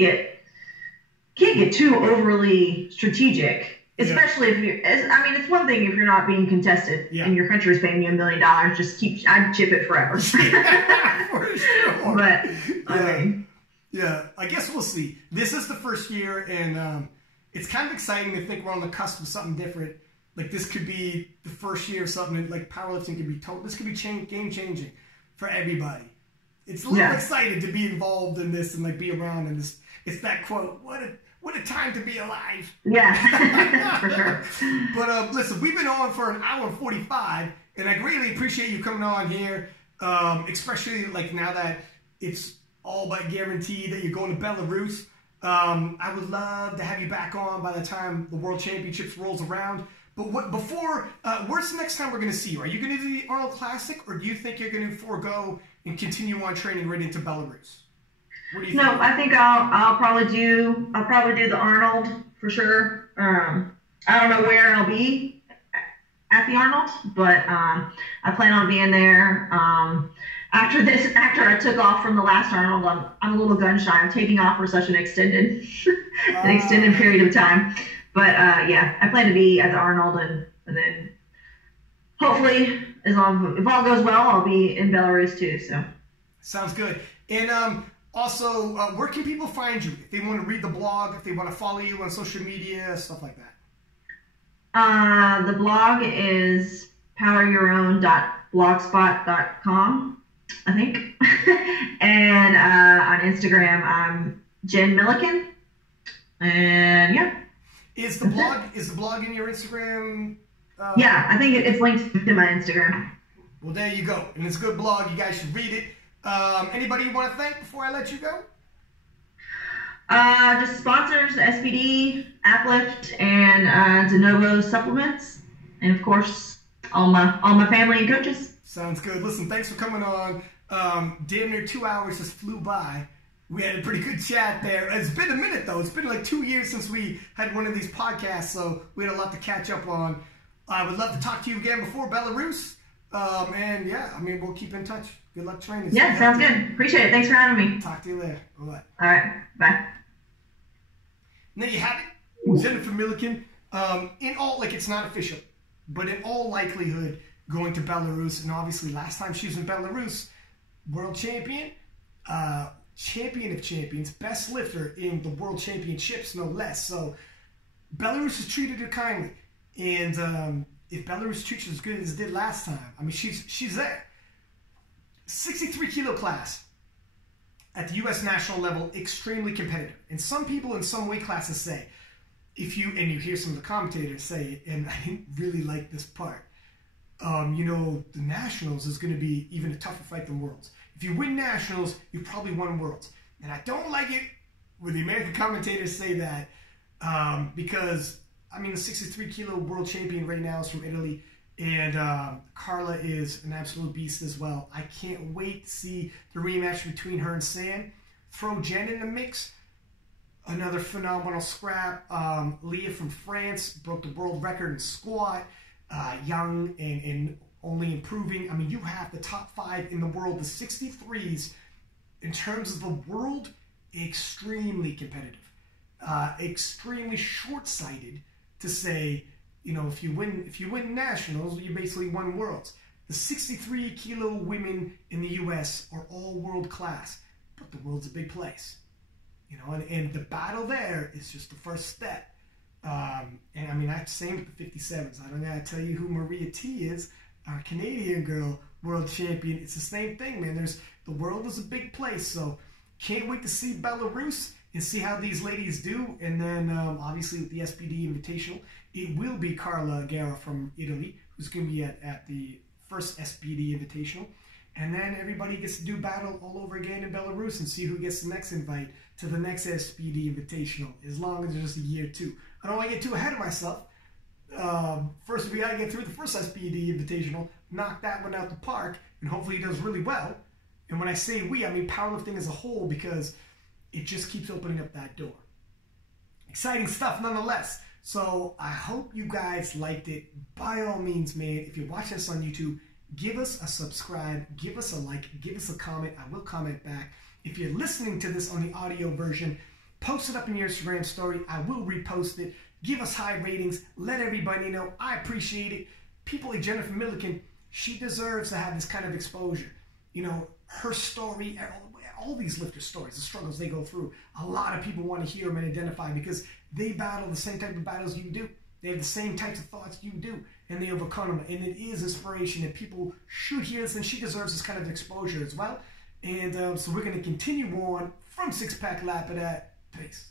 get too overly strategic, especially if you're. It's one thing if you're not being contested and your country's paying you $1 million. I'd chip it forever. For sure. But I guess we'll see. This is the first year, and it's kind of exciting to think we're on the cusp of something different. Like, this could be the first year of something that, powerlifting could be total. This could be game changing for everybody. It's a little excited to be involved in this and be around in this. It's that quote, what a time to be alive. Yeah, for sure. But listen, we've been on for an hour and 45, and I greatly appreciate you coming on here, especially now that it's all but guaranteed that you're going to Belarus. I would love to have you back on by the time the World Championships rolls around. But where's the next time we're going to see you? Are you going to do the Arnold Classic, or do you think you're going to forego and continue on training right into Belarus? What do you think? No, I think I'll probably do the Arnold for sure. I don't know where I'll be at the Arnold, but I plan on being there. After I took off from the last Arnold, I'm a little gun shy. I'm taking off for such an extended period of time. But I plan to be at the Arnold, and then hopefully, if all goes well, I'll be in Belarus too. So sounds good. And also, where can people find you if they want to read the blog, if they want to follow you on social media, stuff like that? The blog is poweryourown.blogspot.com, I think. And on Instagram, I'm Jen Millican. And is the blog in your Instagram? I think it's linked to my Instagram. Well, there you go, and it's a good blog. You guys should read it. Anybody you want to thank before I let you go? Just sponsors, SBD, Aplift, and De Novo supplements, and of course, all my family and coaches. Sounds good. Listen, thanks for coming on. Damn near 2 hours just flew by. We had a pretty good chat there. It's been a minute though. It's been like 2 years since we had one of these podcasts, so we had a lot to catch up on. I would love to talk to you again before Belarus. And yeah, I mean, we'll keep in touch. Good luck training. Yeah, sounds good. Appreciate it. Thanks for having me. Talk to you later. Bye. All right. Bye. And there you have it. Jennifer Millican. In all, like, it's not official, but in all likelihood, going to Belarus. And obviously, last time she was in Belarus, world champion, champion of champions, best lifter in the world championships, no less. So Belarus has treated her kindly. And if Belarus treats her as good as it did last time, I mean, she's there. 63 kilo class at the U.S. national level, extremely competitive. And some people in some weight classes say, and you hear some of the commentators say, and I didn't really like this part, you know, the nationals is going to be even a tougher fight than worlds. If you win nationals, you probably won worlds. And I don't like it when the American commentators say that because, I mean, the 63 kilo world champion right now is from Italy. And Carla is an absolute beast as well. I can't wait to see the rematch between her and Sam. Throw Jen in the mix. Another phenomenal scrap. Leah from France broke the world record in squat. Young and only improving. I mean, you have the top 5 in the world. The 63s, in terms of the world, extremely competitive. Extremely short-sighted to say, you know, if you win nationals, you basically won worlds. The 63 kilo women in the U.S. are all world class, but the world's a big place, you know, and the battle there is just the first step. And I mean, I same with the 57s. I don't gotta tell you who Maria T is, our Canadian girl, world champion. It's the same thing, man. The world is a big place, so can't wait to see Belarus and see how these ladies do. And then obviously with the SBD Invitational, it will be Carla Guerra from Italy, who's going to be at the first SBD Invitational. And then everybody gets to do battle all over again in Belarus and see who gets the next invite to the next SBD Invitational, as long as there's a year 2. I don't want to get too ahead of myself. First, we got to get through the first SBD Invitational, knock that one out the park, and hopefully he does really well. And when I say we, I mean powerlifting as a whole, because it just keeps opening up that door. Exciting stuff nonetheless. So I hope you guys liked it. By all means, man, if you're watching us on YouTube, give us a subscribe, give us a like, give us a comment. I will comment back. If you're listening to this on the audio version, post it up in your Instagram story. I will repost it. Give us high ratings. Let everybody know. I appreciate it. People like Jennifer Millican, she deserves to have this kind of exposure. You know, her story, all these lifter stories, the struggles they go through, a lot of people want to hear them and identify because they battle the same type of battles you do. They have the same types of thoughts you do, and they overcome them. And it is inspiration that people should hear this, and she deserves this kind of exposure as well. And so we're going to continue on from Pack Lapadat. Peace.